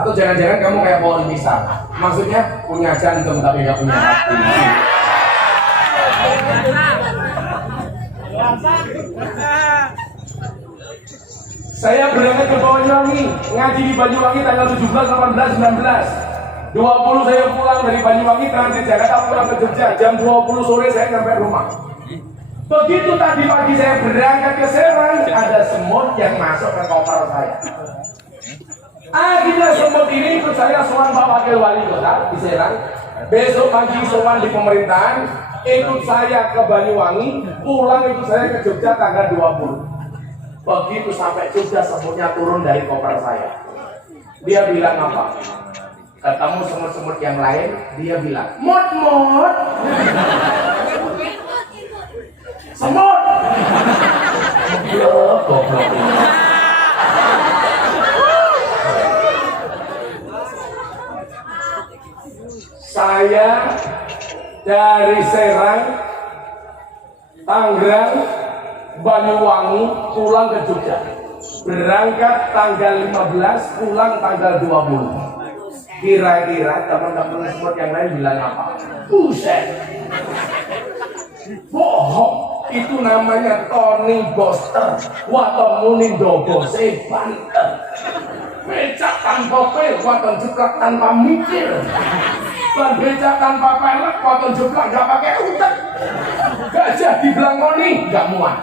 Atau jangan-jangan kamu kayak pohon pisang. Maksudnya punya jantung tapi nggak punya hati. Saya berangkat ke Banyuwangi, ngaji di Banyuwangi tanggal 17, 18, 19. 20 saya pulang dari Banyuwangi, transit Jakarta pulang ke Jogja. Jam 20 sore saya sampai rumah. Begitu tadi pagi saya berangkat ke Serang, ada semut yang masuk ke koper saya. Akhirnya semut ini ikut saya sowan Pak Wakil Wali Kota di Serang. Besok pagi sowan di pemerintahan, ikut saya ke Banyuwangi, pulang ikut saya ke Jogja tanggal 20. Begitu sampai Jogja semutnya turun dari koper saya. Dia bilang apa? Ketemu semut-semut yang lain, dia bilang, "Mut, mut." Semut. Goblok. Saya dari Serang, Tangerang, Banyuwangi pulang ke Jogja. Berangkat tanggal 15, pulang tanggal 20. Kira-kira teman-teman sport yang lain bilang apa? Buset. Bohong. Itu namanya Tony Boster. Waton muni dobose banter. Becak tanpa pel, waton jeplak tanpa mikir. Dan becak tanpa pelek, waton jeplak gak pakai utek. Gajah diblangkoni, gak muat.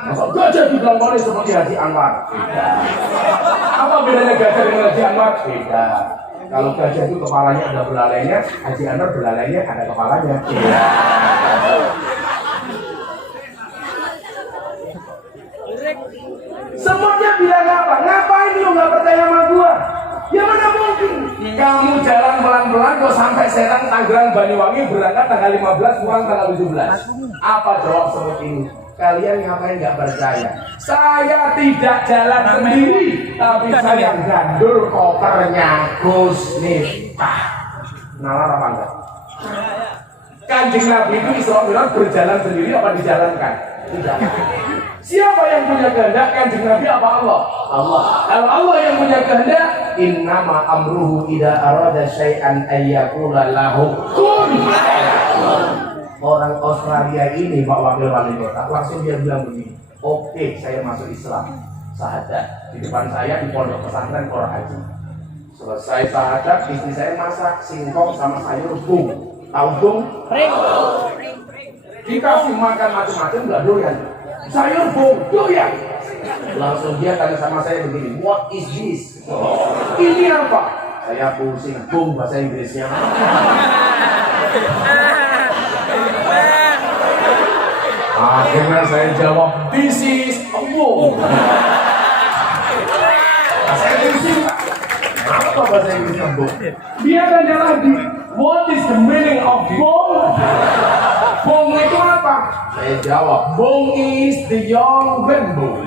Masa gajah diblangkoni seperti Haji Anwar? Beda. Apa bedanya gajah dengan Haji Anwar? Beda. Kalau gajah itu kepalanya ada belalainya, Haji Anwar belalainya ada kepalanya. Beda. Semuanya bilang apa? Ngapain lu nggak percaya sama gua? Ya mana mungkin? Kamu jalan pelan-pelan kok sampai Serang, Tangerang, Banyuwangi, berangkat tanggal 15, pulang tanggal 17. Apa jawab semut ini? Kalian ngapain nggak percaya? Saya tidak jalan sendiri, tapi saya gandul kopernya Gus Miftah. Nalar apa enggak? Kanjeng Nabi itu Isra Mi'raj berjalan sendiri apa dijalankan? Dijalankan. Siapa yang punya kehendak? Kanjeng Nabi apa Allah? Allah. Kalau Allah yang punya kehendak, innama amruhu idza arada syai'an ayyaqula lahu kun fayakun. Orang Australia ini Pak Wakil Wali Kota langsung dia bilang begini, oke, saya masuk Islam. Sahadat di depan saya di pondok pesantren Qor Haji. Selesai sahadat, istri saya masak singkong sama sayur bung. Tahu bung? Dikasih makan macam-macam nggak doyan. Sayur bung doyan. Langsung dia tanya sama saya begini, what is this? Ini apa? Saya pusing, bung bahasa Inggrisnya. Akhirnya saya jawab, this is a bung. Saya pusing. Apa bahasa Inggrisnya bung? Dia tanya lagi, what is the meaning of bung? Bung itu apa? Saya jawab, bung is the young bamboo.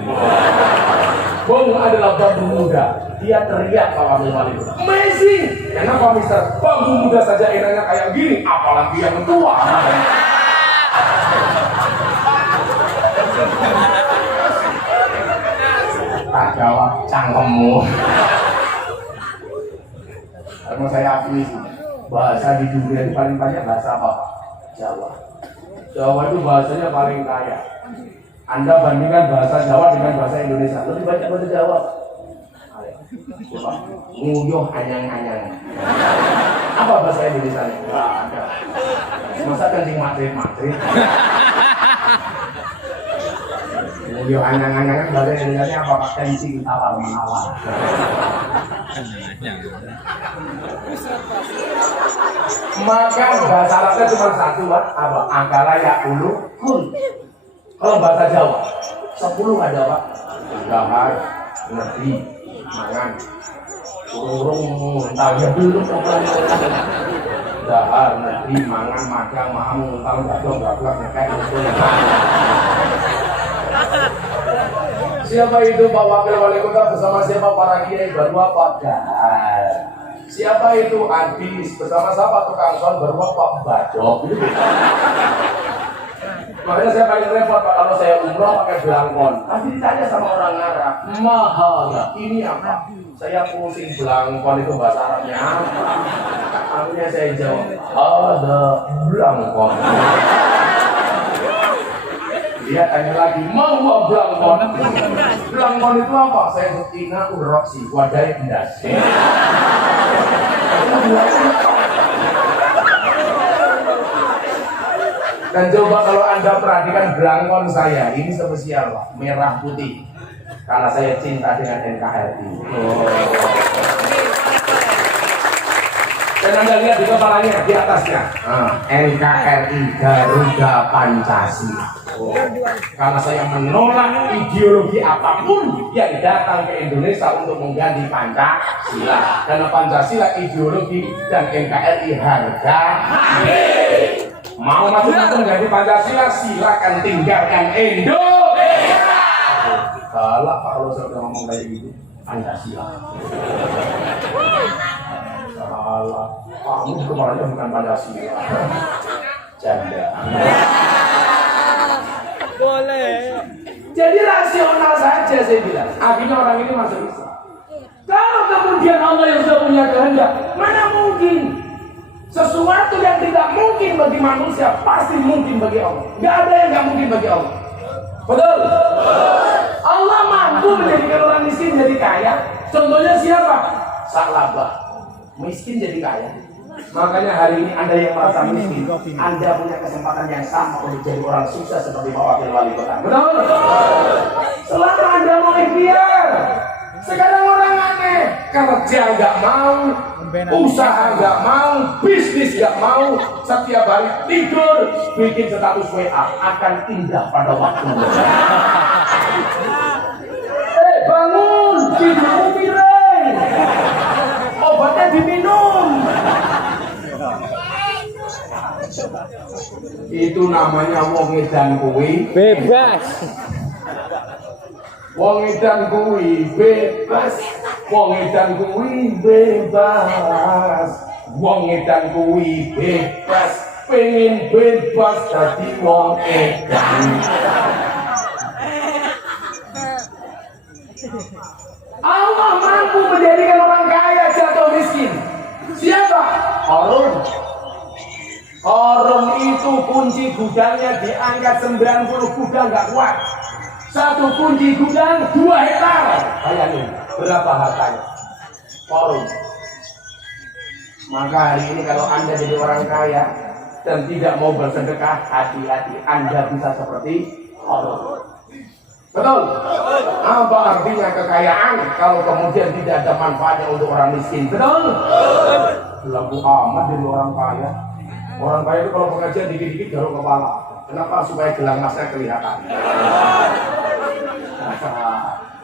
Bung adalah bambu muda. Dia teriak Pak Wakil Wali Kota. Amazing! Kenapa Mister? Bambu muda saja enaknya kayak gini, apalagi yang tua. Tak jawab cangkemmu. Karena saya akui sih, bahasa di dunia itu paling banyak bahasa apa? Jawa. Jawa itu bahasanya paling kaya. Anda bandingkan bahasa Jawa dengan bahasa Indonesia, lebih banyak bahasa Jawa. Ayo, coba nguyuh anyang-anyang. Apa bahasa Indonesia? Nggak ada. Masa kencing matrit-matrit. Nguyuh anyang-anyang bahasa Indonesia apa? Kencing tawar-menawar. Maka bahasa Arabnya cuma satu, apa? Angkara yakulu kun. Kalau bahasa Jawa 10 ada Pak. Dahar, ngerti, mangan, urung, tanya dulu. Dahar, ngerti, mangan, magang, maham, muntah, gablok, ngekek, Siapa itu Pak Wakil Wali Kota bersama siapa para kiai baru apa? Dahar. Siapa itu Adis bersama siapa tukang son baru apa? Bajok. Makanya saya paling repot Pak kalau saya umroh pakai belangkon. Tapi ditanya sama orang Arab, mahal ya? Ini apa? Saya pusing belangkon itu bahasa Arabnya apa? Akhirnya saya jawab, ada belangkon. Dia tanya lagi, mau belangkon? Belangkon itu apa? Saya setina uroksi, wadai endas. Dan coba kalau Anda perhatikan belangkon saya, ini spesial Pak, merah putih. Karena saya cinta dengan NKRI. Dan Anda lihat di kepalanya, di atasnya. NKRI Garuda Pancasila. Karena saya menolak ideologi apapun yang datang ke Indonesia untuk mengganti Pancasila. Karena Pancasila ideologi dan NKRI harga mati. Mau macam-macam ganti Pancasila, silakan tinggalkan Indonesia. Salah Pak kalau saya udah ngomong kayak gitu, Pancasila. Salah, kamu kepalanya bukan Pancasila. Janda. Boleh. Jadi rasional saja saya bilang. Akhirnya orang ini masuk Islam. Kalau kemudian Allah yang sudah punya kehendak, mana mungkin? Sesuatu yang tidak mungkin bagi manusia pasti mungkin bagi Allah. Gak ada yang gak mungkin bagi Allah. Betul? Allah mampu menjadikan orang miskin jadi kaya. Contohnya siapa? Sa'labah. Miskin jadi kaya. Makanya hari ini Anda yang merasa miskin, Anda punya kesempatan yang sama untuk jadi orang sukses seperti Pak Wakil Wali Kota. Betul? Selama Anda mau ikhtiar. Sekarang orang aneh, kerja nggak mau, usaha nggak mau, bisnis nggak mau, setiap hari tidur, bikin status WA akan indah pada waktunya. Bangun, tidurmu miring, obatnya diminum. Itu namanya wong edan kuwi Bebas. Wong edan kuwi bebas, wong edan kuwi bebas, wong edan kuwi bebas, pengen bebas dadi wong edan. Allah mampu menjadikan orang kaya jatuh miskin. Siapa? Qarun. Qarun itu kunci gudangnya diangkat 90 gudang nggak kuat. Satu kunci gudang 2 hektar. Bayangin berapa hartanya Qarun. Maka hari ini kalau Anda jadi orang kaya dan tidak mau bersedekah, hati-hati Anda bisa seperti Qarun. Betul? Apa artinya kekayaan kalau kemudian tidak ada manfaatnya untuk orang miskin? Betul? Lagu amat jadi orang kaya. Orang kaya itu kalau pengajian dikit-dikit garuk kepala. Kenapa? Supaya gelang emasnya kelihatan.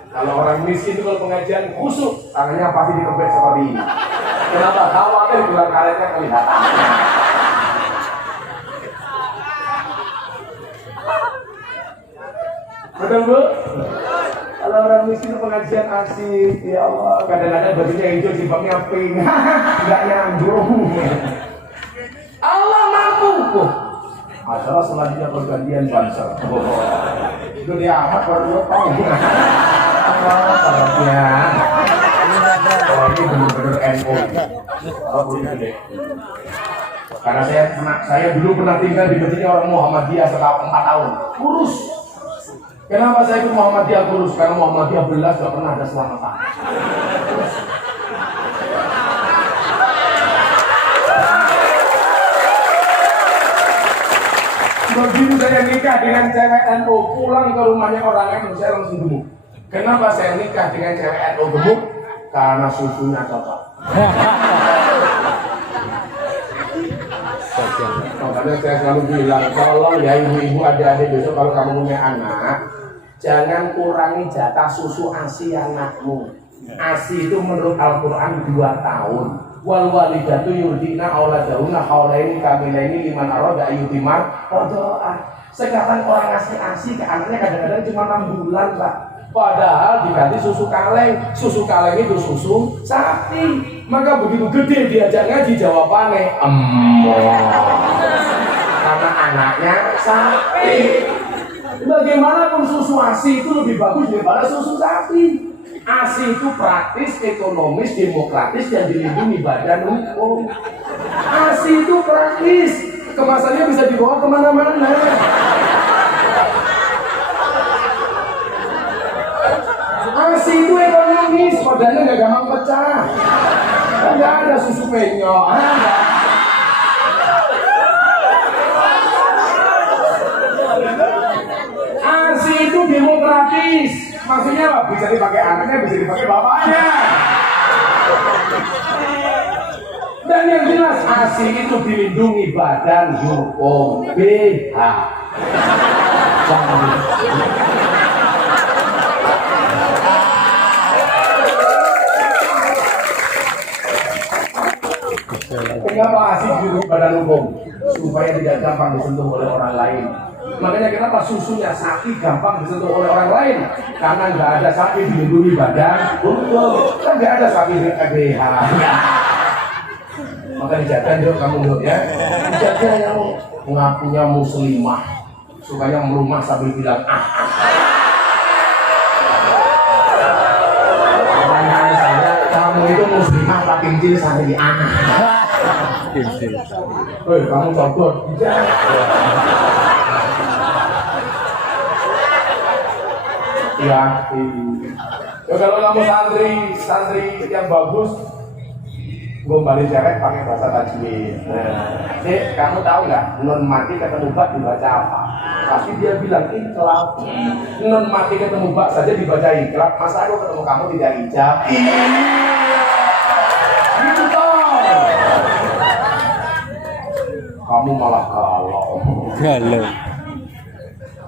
Kalau orang miskin itu kalau pengajian khusyuk, tangannya pasti dikebek seperti ini. Kenapa? Khawatir gelang karetnya kelihatan. Betul Bu? Kalau orang miskin pengajian asik, ya Allah, kadang-kadang bajunya hijau, jilbabnya pink, nggak nyambung. Allah mampu. Masalah selanjutnya pergantian banser. Itu dia amat baru 2 tahun. Parahnya. Oh, ini benar-benar NU. Oh, boleh deh. Karena saya dulu pernah tinggal di masjid orang Muhammadiyah selama 4 tahun. Kurus. Kenapa saya ikut Muhammadiyah kurus? Karena Muhammadiyah belas gak pernah ada selamatan. Begitu saya nikah dengan cewek NU, pulang ke rumahnya orang NU, saya langsung gemuk. Kenapa saya nikah dengan cewek NU gemuk? Karena susunya cocok. Makanya saya selalu bilang, tolong ya ibu-ibu, adik-adik, besok kalau kamu punya anak, jangan kurangi jatah susu ASI anakmu. ASI itu menurut Al-Quran 2 tahun. Wal walidatu yurdina auladahunna haulaini kamilaini liman arada yutimar rodoah. Sekarang orang ngasih ASI ke anaknya kadang-kadang cuma 6 bulan, Pak. Padahal diganti susu kaleng. Susu kaleng itu susu sapi. Maka begitu gede diajak ngaji jawabannya karena anaknya sapi. Bagaimanapun susu ASI itu lebih bagus daripada susu sapi. ASI itu praktis, ekonomis, demokratis, dan dilindungi badan hukum. ASI itu praktis, kemasannya bisa dibawa kemana-mana. ASI itu ekonomis, badannya nggak gampang pecah. Nggak ada susu penyok. ASI itu demokratis. Maksudnya apa? Bisa dipakai anaknya, bisa dipakai bapaknya. Dan yang jelas ASI itu dilindungi badan hukum BH. Kenapa ASI dilindungi badan hukum? Supaya tidak gampang disentuh oleh orang lain. Makanya kenapa susunya sapi gampang disentuh oleh orang lain? Karena nggak ada sapi dilindungi badan hukum. Kan nggak ada sapi di KBH. Maka dijaga dong kamu dong ya. Dijaga yang mengakunya muslimah, supaya merumah sambil bilang Pertanyaan saya, kamu itu muslimah pak kincil sampai di Woi, kamu cokot. Ya, kalau kamu santri yang bagus, gue balik cewek pakai bahasa tajwid. Kamu tahu nggak nun mati ketemu bak dibaca apa? Pasti dia bilang ikhlas. Nun mati ketemu bak saja dibaca ikhlas. Masa aku ketemu kamu tidak ijab? Gitu toh. Kamu malah galau.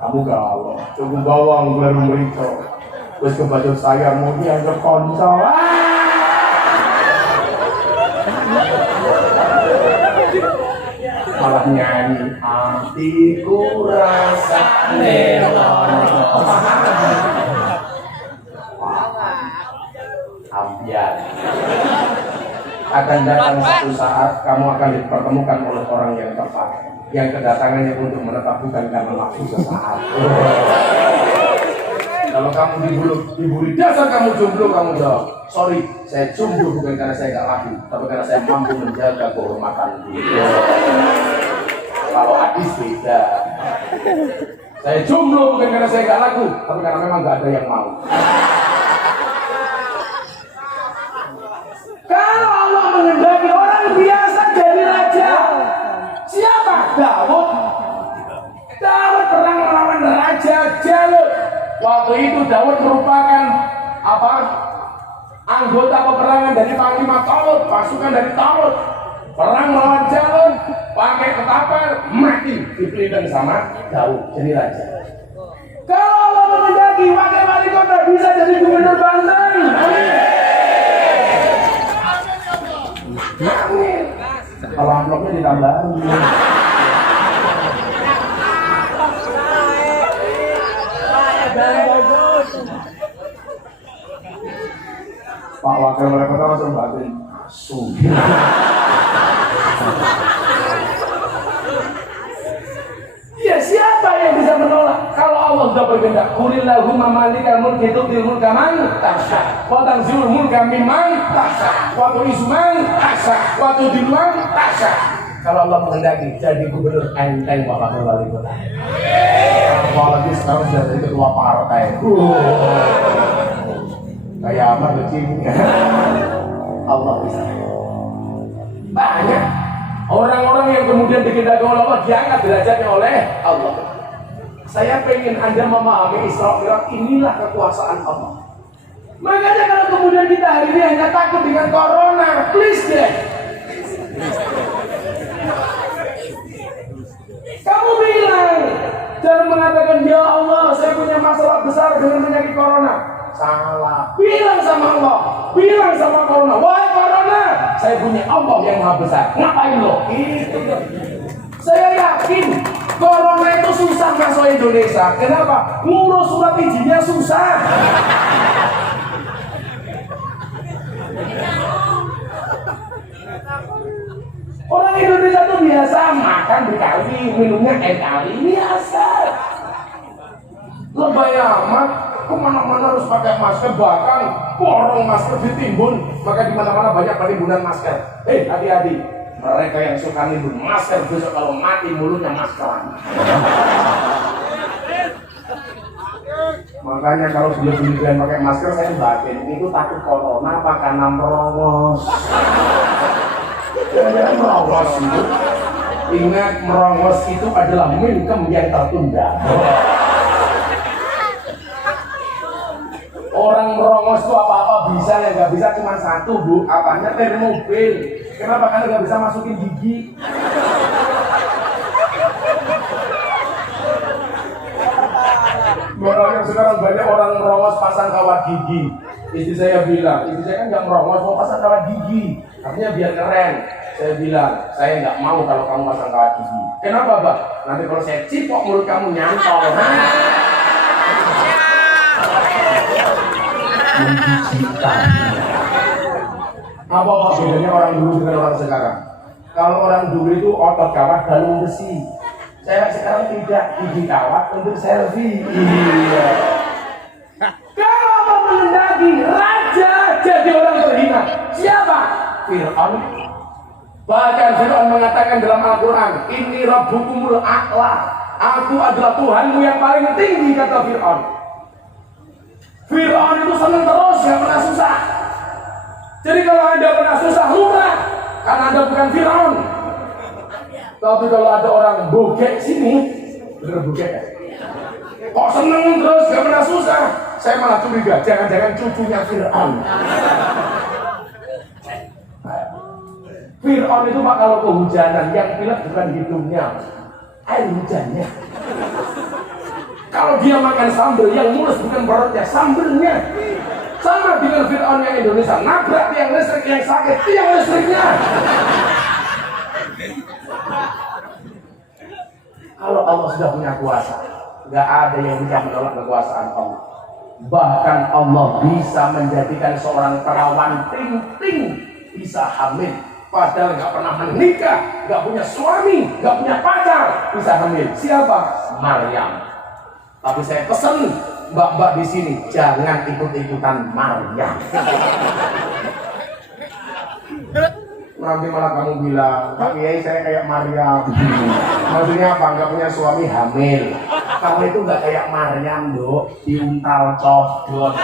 Kamu galau. Coba bawang gue mereka. Terus kebaca saya mau dianggap konsol. Malah nyanyi hatiku rasa nelono. Ambiar. Akan datang satu saat kamu akan dipertemukan oleh orang yang tepat, yang kedatangannya untuk menetap bukan karena nafsu sesaat. Kalau kamu dibully dasar kamu jomblo, kamu jawab, sorry, saya jomblo bukan karena saya gak laku, tapi karena saya mampu menjaga kehormatan diri. Kalau hadis beda. Saya jomblo bukan karena saya gak laku, tapi karena memang gak ada yang mau. Kalau Allah mengendaki orang biasa jadi raja, siapa? Daud. Daud perang melawan Raja Jalut. Waktu itu Daud merupakan anggota peperangan dari panglima Talut, pasukan dari Talut. Perang melawan Jalut, pakai ketapel, mati dipelindung sama Daud jadi raja. Kalau Allah mengendaki wakil wali kota bisa jadi gubernur Banten. Amin. Kalau amplopnya ditambahin. Pak Wakil Wali Kota langsung batin. Ya siapa yang bisa menolak? Kalau Allah sudah berkehendak kulillahumma malikal mulki tu'til mulka man tasya wa tanzi'ul mulka mimman tasya wa tu'izzu man tasya wa tudhillu man tasya. Kalau Allah menghendaki jadi gubernur enteng Bapak Wali Kota. Apalagi sekarang sudah jadi ketua partai. Kayak amat kecil. Allah bisa. Banyak orang-orang yang kemudian dikehendaki oleh Allah diangkat derajatnya oleh Allah. Saya pengen Anda memahami Isra Mi'raj, inilah kekuasaan Allah. Makanya kalau kemudian kita hari ini hanya takut dengan corona, please deh. Kamu bilang, jangan mengatakan ya Allah saya punya masalah besar dengan penyakit corona. Salah. Bilang sama Allah, bilang sama corona, wahai corona, saya punya Allah yang maha besar. Ngapain lo? Itu. Saya yakin corona itu susah masuk Indonesia. Kenapa? Ngurus surat izinnya susah. Orang Indonesia itu biasa makan berkali, minumnya kali, biasa. Lebay amat, kemana-mana harus pakai masker, bahkan borong masker ditimbun, maka di mana-mana banyak penimbunan masker. Hati-hati, mereka yang suka nimbun masker besok kalau mati mulutnya maskeran. Makanya kalau beli pakai masker saya batin itu takut corona apa karena merongos. Jangan merongos itu. Ingat merongos itu adalah minkem yang tertunda. Orang merongos itu apa-apa bisa, yang nggak bisa cuma satu bu, apanya nyetir mobil. Kenapa kalian nggak bisa masukin gigi? Makanya sekarang banyak orang merongos pasang kawat gigi. Istri saya bilang, istri saya kan nggak merongos, mau pasang kawat gigi, artinya biar keren. Saya bilang, saya nggak mau kalau kamu pasang kawat gigi. Kenapa, Pak? Nanti kalau saya cipok mulut kamu nyantol. Apa bedanya orang dulu dengan orang sekarang? Kalau orang dulu itu otot kawat galung besi. Saya sekarang tidak, gigi kawat untuk selfie. Iya. Kalau Allah menghendaki raja jadi orang terhina, siapa? Fir'aun. Bahkan Fir'aun mengatakan dalam Al-Quran, Inni rabbukumul a'la. Aku adalah Tuhanmu yang paling tinggi, kata Fir'aun. Fir'aun itu senang terus, gak pernah susah. Jadi kalau Anda pernah susah, lumrah, karena Anda bukan Fir'aun. Tapi kalau ada orang bogek sini, bener bogek ya? Kok seneng terus, gak pernah susah? Saya malah curiga, jangan-jangan cucunya Fir'aun. Fir'aun itu Pak kalau kehujanan, yang pilek bukan hidungnya, air hujannya. Kalau dia makan sambal, yang mulus bukan perutnya, sambelnya. Sama dengan Fir'aun yang Indonesia, nabrak tiang listrik yang sakit, tiang listriknya. Kalau Allah sudah punya kuasa, nggak ada yang bisa menolak kekuasaan Allah. Bahkan Allah bisa menjadikan seorang perawan ting-ting bisa hamil. Padahal nggak pernah menikah, nggak punya suami, nggak punya pacar, bisa hamil. Siapa? Maryam. Tapi saya pesan mbak-mbak di sini jangan ikut-ikutan Maryam. Nanti malah kamu bilang, Pak Kiai saya kayak Maryam. Maksudnya apa? Nggak punya suami hamil. Kamu itu nggak kayak Maryam, Dok. Diuntal codot.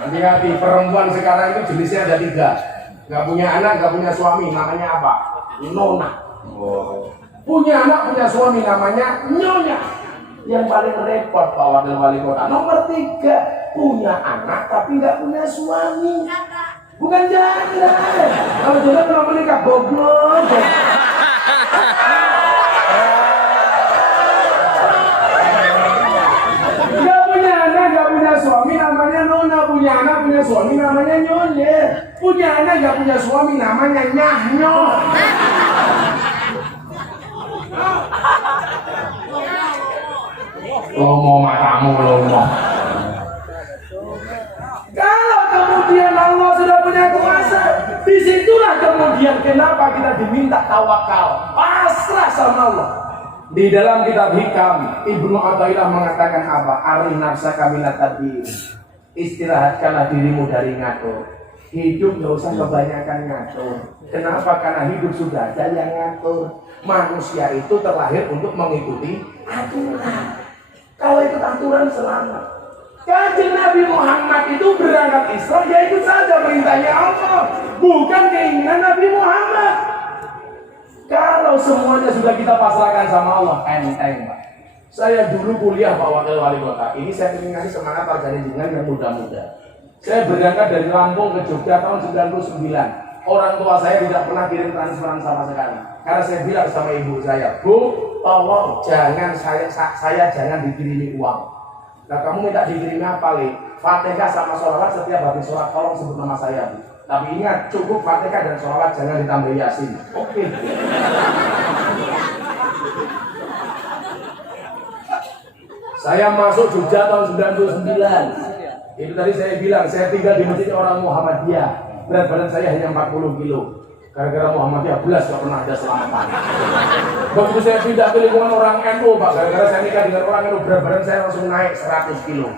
Hati-hati, perempuan sekarang itu jenisnya ada 3. Nggak punya anak, nggak punya suami, namanya apa? Nona. Punya anak, punya suami, namanya nyonya. Yang paling repot Pak Wakil Wali Kota. Nomor 3, punya anak tapi nggak punya suami. Bukan janda. Kalau janda pernah menikah, goblok. Nggak punya anak, nggak punya suami, namanya nona. Punya anak, punya suami, namanya nyonya. Punya anak, nggak punya suami, namanya nyahnyo. Lomo matamu lomo. Kalau kemudian Allah sudah punya kuasa, disitulah kemudian kenapa kita diminta tawakal. Pas pasrah sama Allah. Di dalam kitab Hikam, Ibnu Athaillah mengatakan apa? Arih nafsaka minat tadbir. Istirahatkanlah dirimu dari ngatur. Hidup gak usah kebanyakan ngatur. Kenapa? Karena hidup sudah ada yang ngatur. Manusia itu terlahir untuk mengikuti aturan. Kalau ikut aturan selamat. Kanjeng Nabi Muhammad itu berangkat Islam, ya ikut saja perintahnya Allah, bukan keinginan Nabi Muhammad. Kalau semuanya sudah kita pasrahkan sama Allah, enteng Pak. Saya dulu kuliah Pak Wakil Wali Kota. Ini saya ingin ngasih semangat warga jenengan yang muda-muda. Saya berangkat dari Lampung ke Jogja tahun 99. Orang tua saya tidak pernah kirim transferan sama sekali. Karena saya bilang sama ibu saya, Bu, tolong jangan saya jangan dikirimi uang. Nah kamu minta dikirimi apa, Le? Fatihah sama sholawat, setiap habis sholat tolong sebut nama saya, Bu. Tapi ingat, cukup Fatihah dan sholawat, jangan ditambah Yasin. Oke. Saya masuk Jogja tahun 99. Itu tadi saya bilang, saya tinggal di masjid orang Muhammadiyah. Berat badan saya hanya 40 kilo. Gara-gara Muhammadiyah belas gak pernah ada selamatan. Begitu saya pindah ke lingkungan orang NU, Pak, gara-gara saya nikah dengan orang NU, berat badan saya langsung naik 100 kilo.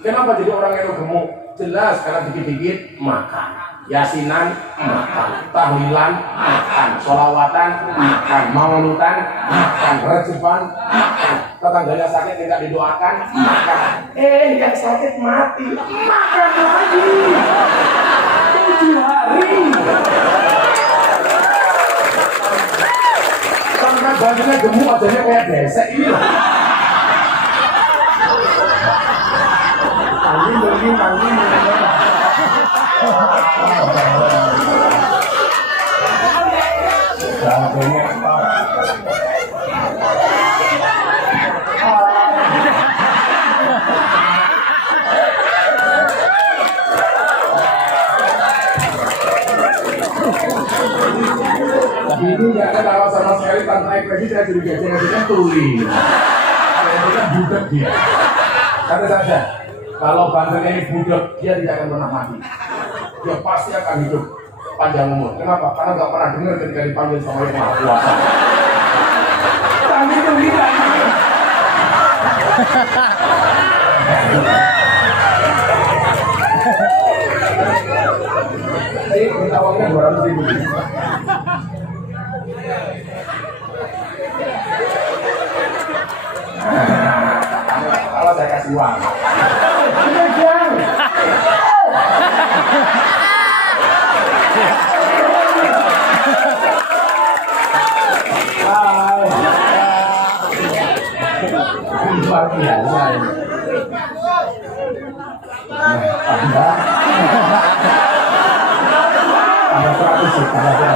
Kenapa jadi orang NU gemuk? Jelas karena dikit-dikit makan, yasinan makan, tahlilan makan, sholawatan makan, maulutan makan, rejeban makan, tetangganya sakit tidak didoakan makan, yang sakit mati makan lagi 7 hari. Sampai bajunya gemuk adanya kayak besek ini. Angin. Itu nggak ada tawa sama sekali tanpa ekspresi. Saya curiga jangan tuli. Saya kan budak dia. Kata saja, kalau banternya ini budak, dia tidak akan pernah mati. Dia pasti akan hidup panjang umur. Kenapa? Karena nggak pernah dengar ketika dipanggil sama Yang Maha Kuasa. Tapi itu tidak. Jadi minta uangnya 200.000. Kalau saya kasih uang. Luar biasa ini. Tambah 100 juta aja.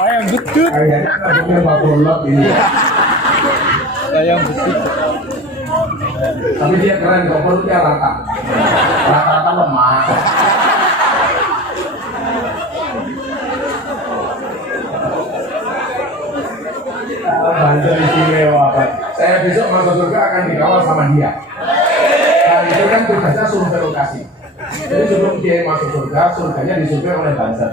Ayam betut. Kayaknya Pak Bolot ini. Ayam betut. Tapi dia keren kok, perutnya rata. Rata-rata lemah. Banjir istimewa, Pak. Saya besok masuk surga akan dikawal sama dia. Dan itu kan tugasnya survei lokasi. Jadi sebelum dia masuk surga, surganya disurvei oleh Banser.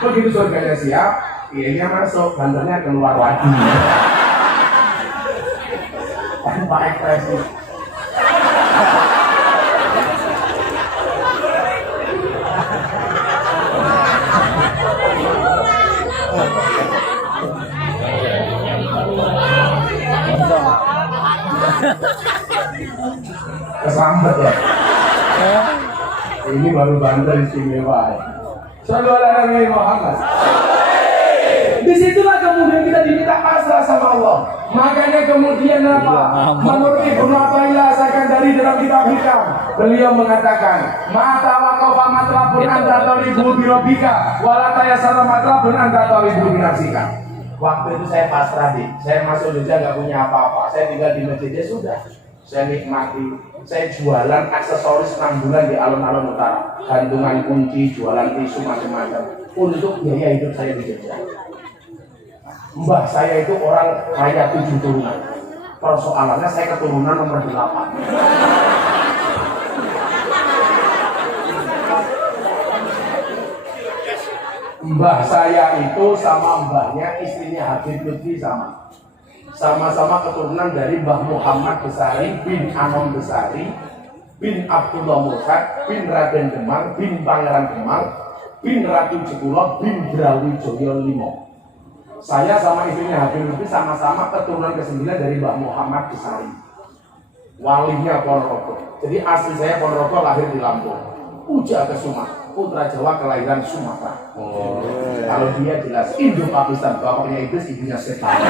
Begitu surganya siap, dia masuk, Bansernya keluar lagi. Tanpa ekspresi. Kesambet ya. Ini baru Banser istimewa. Saudara Nabi Muhammad. Disitulah kemudian kita diminta pasrah sama Allah. Makanya kemudian apa? Menurut Ibnu Athaillah Sakandari dalam kitab Hikam, beliau mengatakan, mata waqafa matlabun anta talibu birobika, walataya salam matlabun anta talibu binafsika. Waktu itu saya pasrah, saya masuk Jogja nggak punya apa-apa, saya tinggal di masjid, ya sudah. saya nikmati. Saya jualan aksesoris 6 bulan di alun-alun utara, gantungan kunci, jualan tisu macam-macam untuk biaya hidup saya di Jogja. Mbah saya itu orang kaya 7 turunan. Persoalannya saya keturunan nomor 8. Mbah saya itu sama mbahnya istrinya Habib Lutfi sama-sama keturunan dari Mbah Muhammad Besari bin Anom Besari bin Abdullah Murhad bin Raden Demang bin Pangeran Demang bin Ratu Jekulo bin Brawijaya Limo. Saya sama istrinya Habib Lutfi sama-sama keturunan ke-9 dari Mbah Muhammad Besari, walinya Ponorogo. Jadi asli saya Ponorogo, lahir di Lampung. Uja Kesuma, putra Jawa kelahiran Sumatera. Kalau dia jelas Indo-Pakistan, bapaknya Iblis, ibunya setan.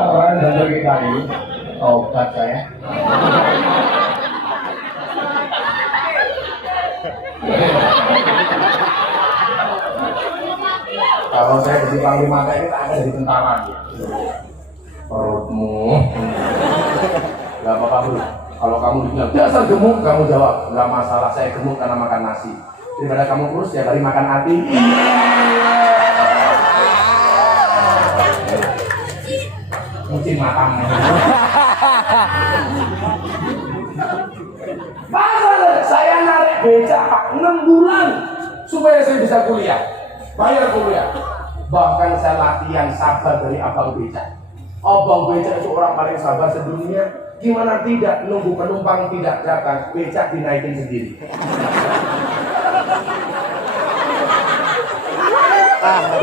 Orang dengar kita ini, obat saya. Kalau saya jadi panglima TNI, tak ada di tentara dia. Perutmu. Gak apa-apa bro. Kalau kamu dibilang dasar gemuk, kamu jawab gak masalah, saya gemuk karena makan nasi. Daripada kamu kurus ya kali makan hati. Mungkin matang. Pasal saya narik becak Pak 6 bulan supaya saya bisa kuliah, bayar kuliah. Bahkan saya latihan sabar dari abang becak. Abang becak itu orang paling sabar sedunia. Gimana tidak nunggu penumpang tidak datang, becak dinaikin sendiri.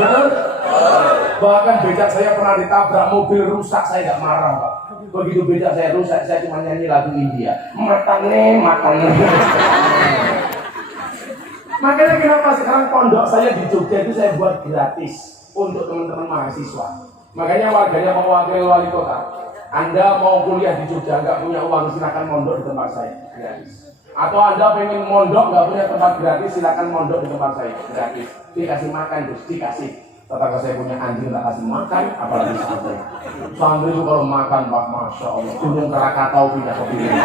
Betul? Bahkan becak saya pernah ditabrak mobil rusak, saya nggak marah Pak. Begitu becak saya rusak, saya cuma nyanyi lagu India. Matane. Makanya kenapa sekarang pondok saya di Jogja itu saya buat gratis untuk teman-teman mahasiswa. Makanya warganya mewakili wali kota. Anda mau kuliah di Jogja, nggak punya uang, silakan mondok di tempat saya, gratis. Atau Anda pengen mondok, nggak punya tempat gratis, silakan mondok di tempat saya, gratis. Dikasih makan, Gus, dikasih. Tetangga saya punya anjing, tak kasih makan, apalagi santri. Santri itu kalau makan, Pak, Masya Allah, Gunung Krakatau pindah ke piring.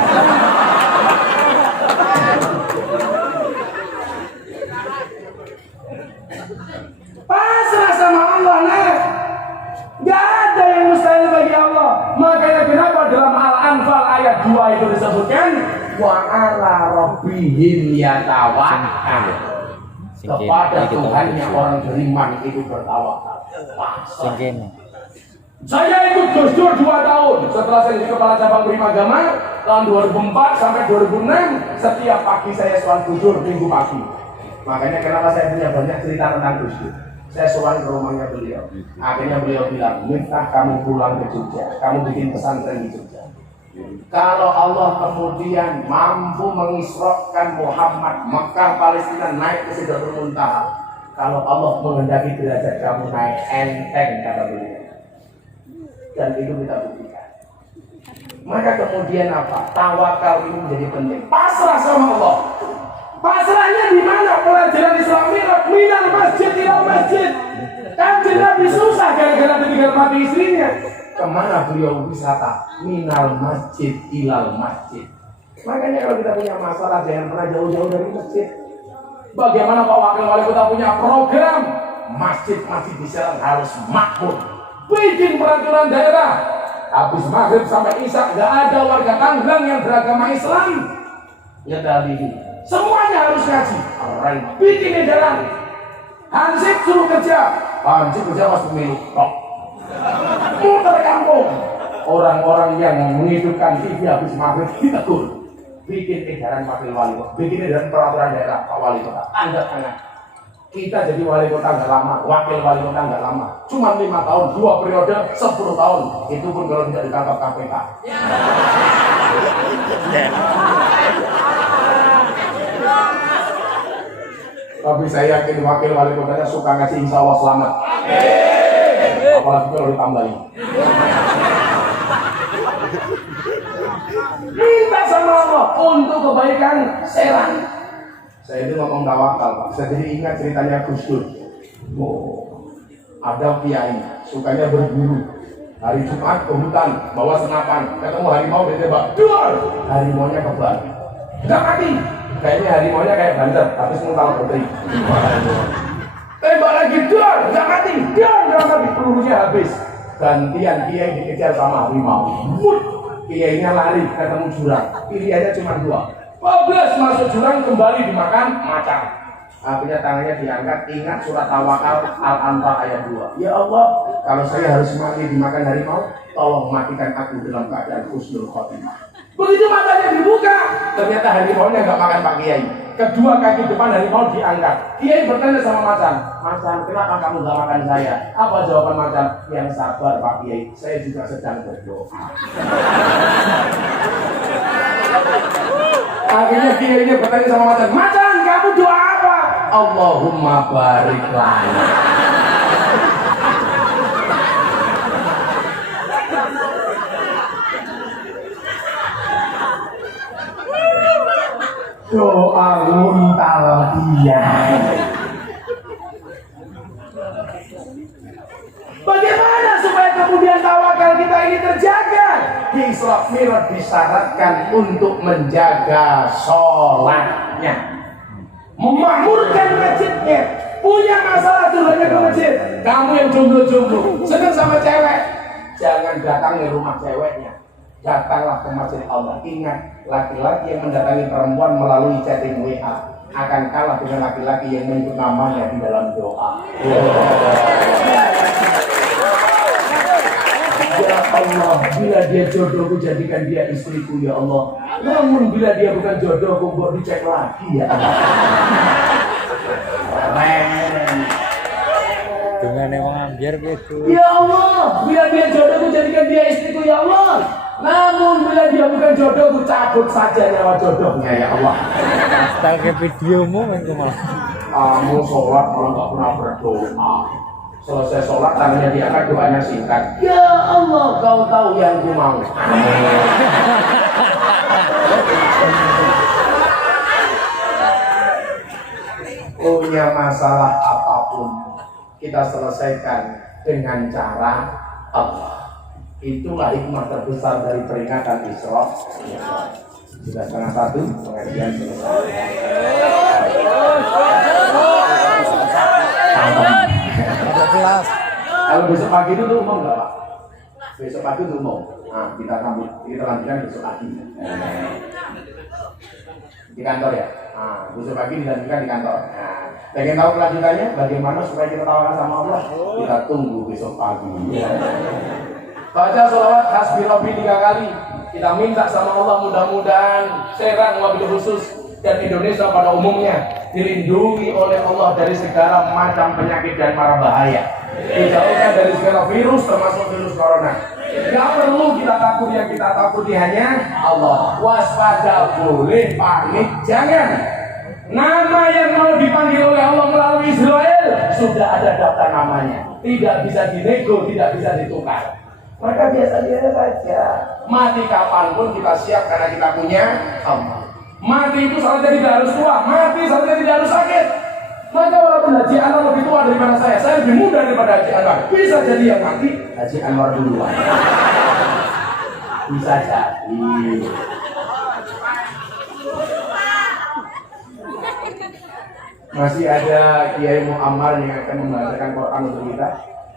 Pasrah sama Allah, nah. Gak ada yang mustahil bagi Allah. Makanya kenapa dalam Al-Anfal ayat 2 itu disebutkan wa ala rabbihim yatawakkalun. Kepada Tuhannya orang beriman itu bertawakal. Saya ikut Gus Dur 2 tahun. Setelah saya jadi kepala cabang Prima Agama tahun 2004 sampai 2006, setiap pagi saya sholat Gus Dur minggu pagi. Makanya kenapa saya punya banyak cerita tentang Gus Dur. Saya sholat ke rumahnya beliau. Akhirnya beliau bilang, Miftah kamu pulang ke Jogja, kamu bikin pesantren di Jogja. Kalau Allah kemudian mampu mengisrokkan Muhammad Mekah Palestina naik ke Sidratul Muntaha, kalau Allah menghendaki derajat kamu naik, enteng kata beliau. Dan itu kita buktikan. Maka kemudian apa? Tawakal ini menjadi penting. Pasrah sama Allah. Pasrahnya di mana? Pelajaran Islam minal masjid ilal masjid. Kanjeng Nabi susah gara-gara ditinggal mati istrinya. Kemana beliau wisata? Minal masjid ilal masjid. Makanya kalau kita punya masalah jangan pernah jauh-jauh dari masjid. Bagaimana Pak Wakil Wali Kota punya program masjid-masjid di Serang harus makmur. Bikin peraturan daerah. Habis maghrib sampai isya nggak ada warga Tangerang yang beragama Islam. Ya tadi. Semuanya harus ngaji. Keren. Bikin edaran. Hansip suruh kerja. Hansip kerja pas pemilu. Tok. Muter kampung. Orang-orang yang menghidupkan TV habis maghrib ditegur. Bikin edaran Wakil Wali Kota. Bikin edaran peraturan daerah Pak Wali Kota. Tanda tangan. Kita jadi wali kota nggak lama, wakil wali kota nggak lama. Cuma 5 tahun, 2 periode, 10 tahun. Itu pun kalau tidak ditangkap KPK. Tapi saya yakin wakil wali kotanya suka ngasih insya Allah selamat. Apalagi kalau ditambahin. Minta sama Allah untuk kebaikan Serang. Saya itu ngomong tawakal Pak. Saya jadi ingat ceritanya Gus Dur. Oh, ada kiai sukanya berburu. Hari Jumat ke hutan, bawa senapan, ketemu harimau ditembak, duar, harimaunya kebal, nggak mati. Kayaknya harimaunya kayak banter, tapi sementara putri. Tembak lagi, duar, nggak mati, duar, nggak mati, pelurunya habis. Gantian kiai dikejar sama harimau. Kiainya lari, ketemu jurang, pilihannya cuma dua. 12 masuk jurang, kembali dimakan macan. Akhirnya tangannya diangkat, ingat surat Tawakal Al-Anfal ayat 2. Ya Allah, kalau saya harus mati dimakan harimau, tolong matikan aku dalam keadaan husnul khotimah. Begitu matanya dibuka, ternyata harimaunya nggak makan Pak Kiai. Kedua kaki depan harimau diangkat. Kiai bertanya sama macan, macan, kenapa kamu nggak makan saya? Apa jawaban macan? Yang sabar Pak Kiai, saya juga sedang berdoa. Akhirnya kiainya bertanya sama macan, macan, kamu doa apa? Allahumma barik lana. Doa muntal dia. Bagaimana supaya kemudian tawakal kita ini terjaga? Di Isra Mi'raj disyaratkan untuk menjaga sholatnya, memakmurkan masjidnya. Punya masalah dulunya ke masjid. Kamu yang jomblo-jomblo, senang sama cewek, jangan datang ke rumah ceweknya. Datanglah ke masjid Allah. Ingat, laki-laki yang mendatangi perempuan melalui chatting WA akan kalah dengan laki-laki yang menyebut namanya di dalam doa. Ya Allah, bila dia jodohku jadikan dia istriku ya Allah. Namun bila dia bukan jodohku, buat dicek lagi ya Allah. Dengan yang ambiar gitu. Ya Allah, bila dia jodohku jadikan dia istriku ya Allah. Namun bila dia bukan jodohku, cabut saja nyawa jodohnya ya Allah. Style ke videomu minggu malam. Kamu sholat malah nggak pernah berdoa. Selesai sholat tangannya diangkat, doanya singkat. Ya Allah, kau tahu yang ku mau. Punya masalah apapun kita selesaikan dengan cara Allah. Itulah hikmah terbesar dari peringatan Isra. Sudah 12:30 pengajian selesai. Kelas. Kalau besok pagi itu umum nggak Pak? Besok pagi itu umum. Nah, kita lanjutkan besok pagi. Di kantor ya. Nah, besok pagi dilanjutkan di kantor. Nah, pengen tahu kelanjutannya bagaimana supaya kita tawarkan sama Allah? Kita tunggu besok pagi. Baca sholawat hasbi rabbi 3 kali. Kita minta sama Allah mudah-mudahan Serang wabil khusus dan Indonesia pada umumnya dilindungi oleh Allah dari segala macam penyakit dan mara bahaya. Dijauhkan dari segala virus termasuk virus corona. Tidak perlu kita takut, yang kita takuti hanya Allah. Waspada boleh, panik jangan. Nama yang mau dipanggil oleh Allah melalui Israel sudah ada daftar namanya. Tidak bisa dinego, tidak bisa ditukar. Maka biasa-biasa saja. Mati kapanpun kita siap karena kita punya Allah. Mati itu salatnya tidak harus tua, mati salatnya tidak harus sakit. Maka walaupun Haji Anwar lebih tua daripada saya lebih muda daripada Haji Anwar. Bisa jadi yang mati Haji Anwar duluan. Bisa jadi. Masih ada Kiai Muammar yang akan membacakan Quran untuk kita.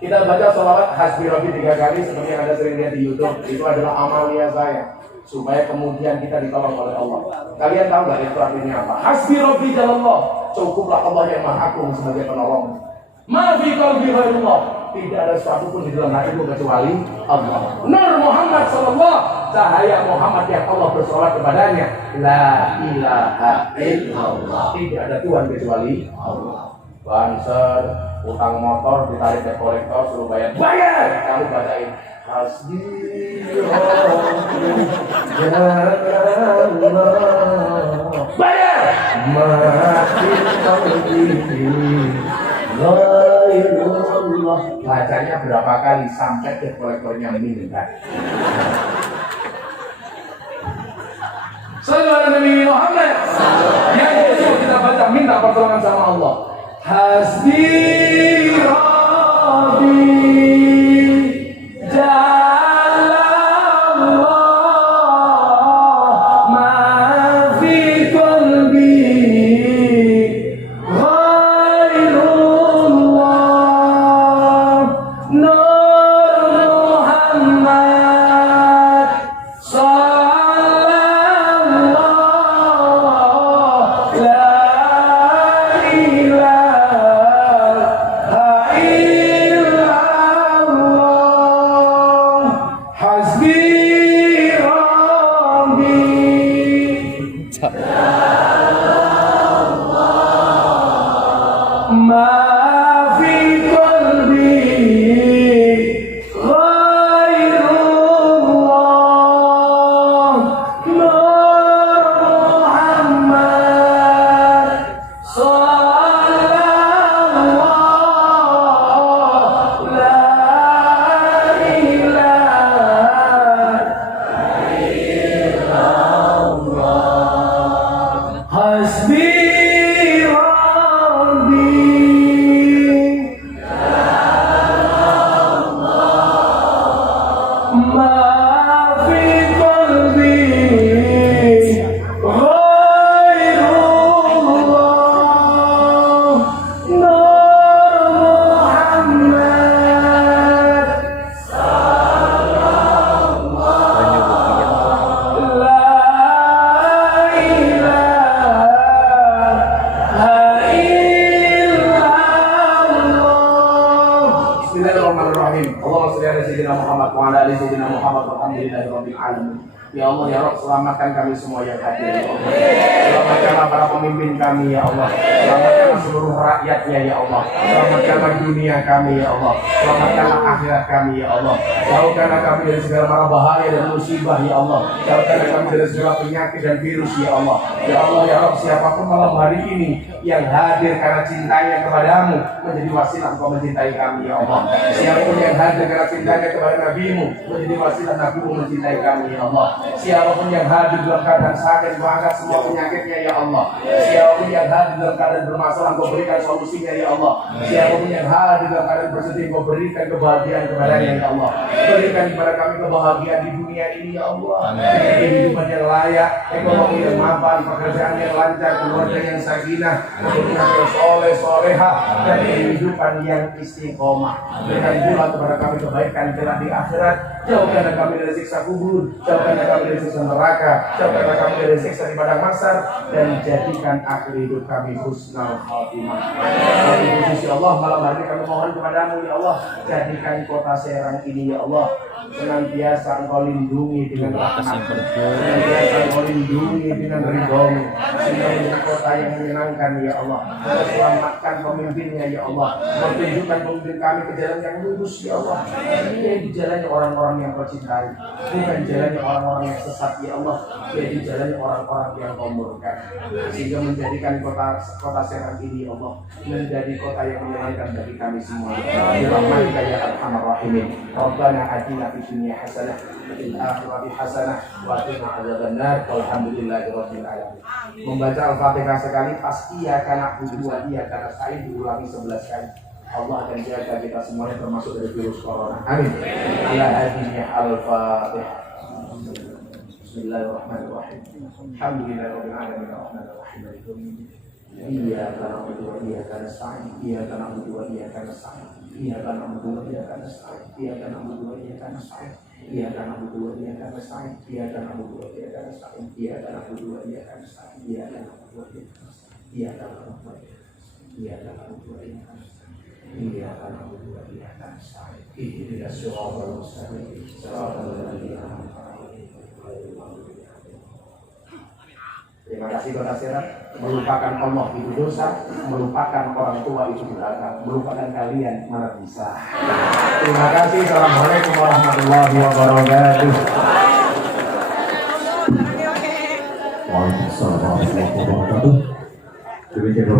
Kita baca sholawat hasbi rabbi 3 kali seperti yang Anda sering lihat di YouTube. Itu adalah amalia saya supaya kemudian kita ditolong oleh Allah. Kalian tahu nggak itu artinya apa? Hasbi rabbi jalallah, cukuplah Allah yang maha agung sebagai penolong. Ma fi qalbi ghairullah, tidak ada sesuatu pun di dalam hatiku kecuali Allah. Nur Muhammad sallallahu, cahaya Muhammad yang Allah bersolawat kepadanya. La ilaha illallah, tidak ada Tuhan kecuali Allah. Banser, utang motor ditarik ke kolektor suruh bayar, kamu bacain hasbi bayar makin ghairullah. Bacanya berapa kali sampai ke kolektornya minta. Sallallahu alaihi Muhammad. Yang itu kita baca minta pertolongan sama Allah. Hasbi Bismillahirrahmanirrahim. Allahumma shalli ala sayyidina Muhammad wa ala ali sayyidina Muhammad walhamdulillahirabbil alamin. Ya Allah ya Rabb, selamatkan kami semua yang hadir ya Allah. Selamatkanlah para pemimpin kami ya Allah. Selamatkanlah seluruh rakyatnya ya Allah. Selamatkanlah dunia kami ya Allah. Selamatkanlah akhirat kami ya Allah. Jauhkanlah kami dari segala mara bahaya dan musibah ya Allah. Jauhkanlah kami dari segala penyakit dan virus ya Allah. Ya Allah ya Rabb, siapapun malam hari ini yang hadir karena cintanya kepadamu, menjadi wasilah engkau mencintai kami ya Allah. Siapapun yang hadir karena cintanya kepada nabimu, menjadi wasilah nabimu mencintai kami ya Allah. Siapapun yang hadir dalam keadaan sakit, engkau angkat semua penyakitnya ya Allah. Siapapun yang hadir dalam keadaan bermasalah, engkau berikan solusinya ya Allah. Siapapun yang hadir dalam keadaan bersedih, engkau berikan kebahagiaan kepadanya ya Allah. Berikan kepada kami kebahagiaan di dunia ini ya Allah. Kehidupan yang layak, ekonomi yang mapan, pekerjaan yang lancar, keluarga yang sakinah, keturunan yang soleh soleha, dan kehidupan yang istiqomah. Berikan pula kepada kami kebaikan kelak di akhirat. Jauhkanlah kami dari siksa kubur, jauhkanlah kami dari siksa neraka, jauhkanlah kami dari siksa di padang mahsyar, dan jadikan akhir hidup kami husnul khatimah. Ya Allah, malam hari kami mohon kepadamu ya Allah, jadikan kota Serang ini ya Allah senantiasa engkau lindungi dengan rahmat, senantiasa engkau lindungi dengan ridho-Mu, sehingga menjadi kota yang menyenangkan ya Allah. Selamatkan pemimpinnya ya Allah, tunjukkan pemimpin kami ke jalan yang lurus ya Allah. Ini di jalannya orang-orang yang kau cintai, bukan jalannya orang-orang yang sesat ya Allah. Jadi jalannya orang-orang yang kau murka, sehingga menjadikan kota Serang ini ya Allah menjadi kota yang menyenangkan bagi kami semua. Birahmatika ya arhamar rahimin. Rabbana atina fid dunya hasanah wa fil akhirati hasanah wa qina adzabannar. Walhamdulillahirabbil alamin. Membaca Al-Fatihah sekali, pasti iyyaka na'budu wa iyyaka nasta'in diulangi 11 kali. Allah akan jaga kita semuanya termasuk dari virus corona. Amin. Ala hadhihi al-Fatihah. Bismillahirrahmanirrahim. Alhamdulillahirabbil alamin arrahmanir rahim maliki yaumiddin. Iyyaka na'budu wa iyyaka nasta'in. Iyyaka na'budu wa iyyaka nasta'in. Iyyaka na'budu wa iyyaka nasta'in. Iyyaka na'budu wa iyyaka nasta'in. Iyyaka na'budu wa iyyaka nasta'in. Iyyaka na'budu wa iyyaka nasta'in. Iyyaka na'budu wa iyyaka nasta'in. Iyyaka na'budu wa iyyaka nasta'in. Iyyaka na'budu wa iyyaka nasta'in. Iyyaka na'budu wa iyyaka nasta'in. Ihdinas siratal mustaqim. Siratal ladzina an'amta 'alaihim. Terima kasih Kota Serang. Melupakan Allah itu dosa, melupakan orang tua itu durhaka, melupakan kalian mana bisa. Terima kasih. Assalamualaikum warahmatullahi wabarakatuh. Waalaikumsalam warahmatullahi wabarakatuh. Demikian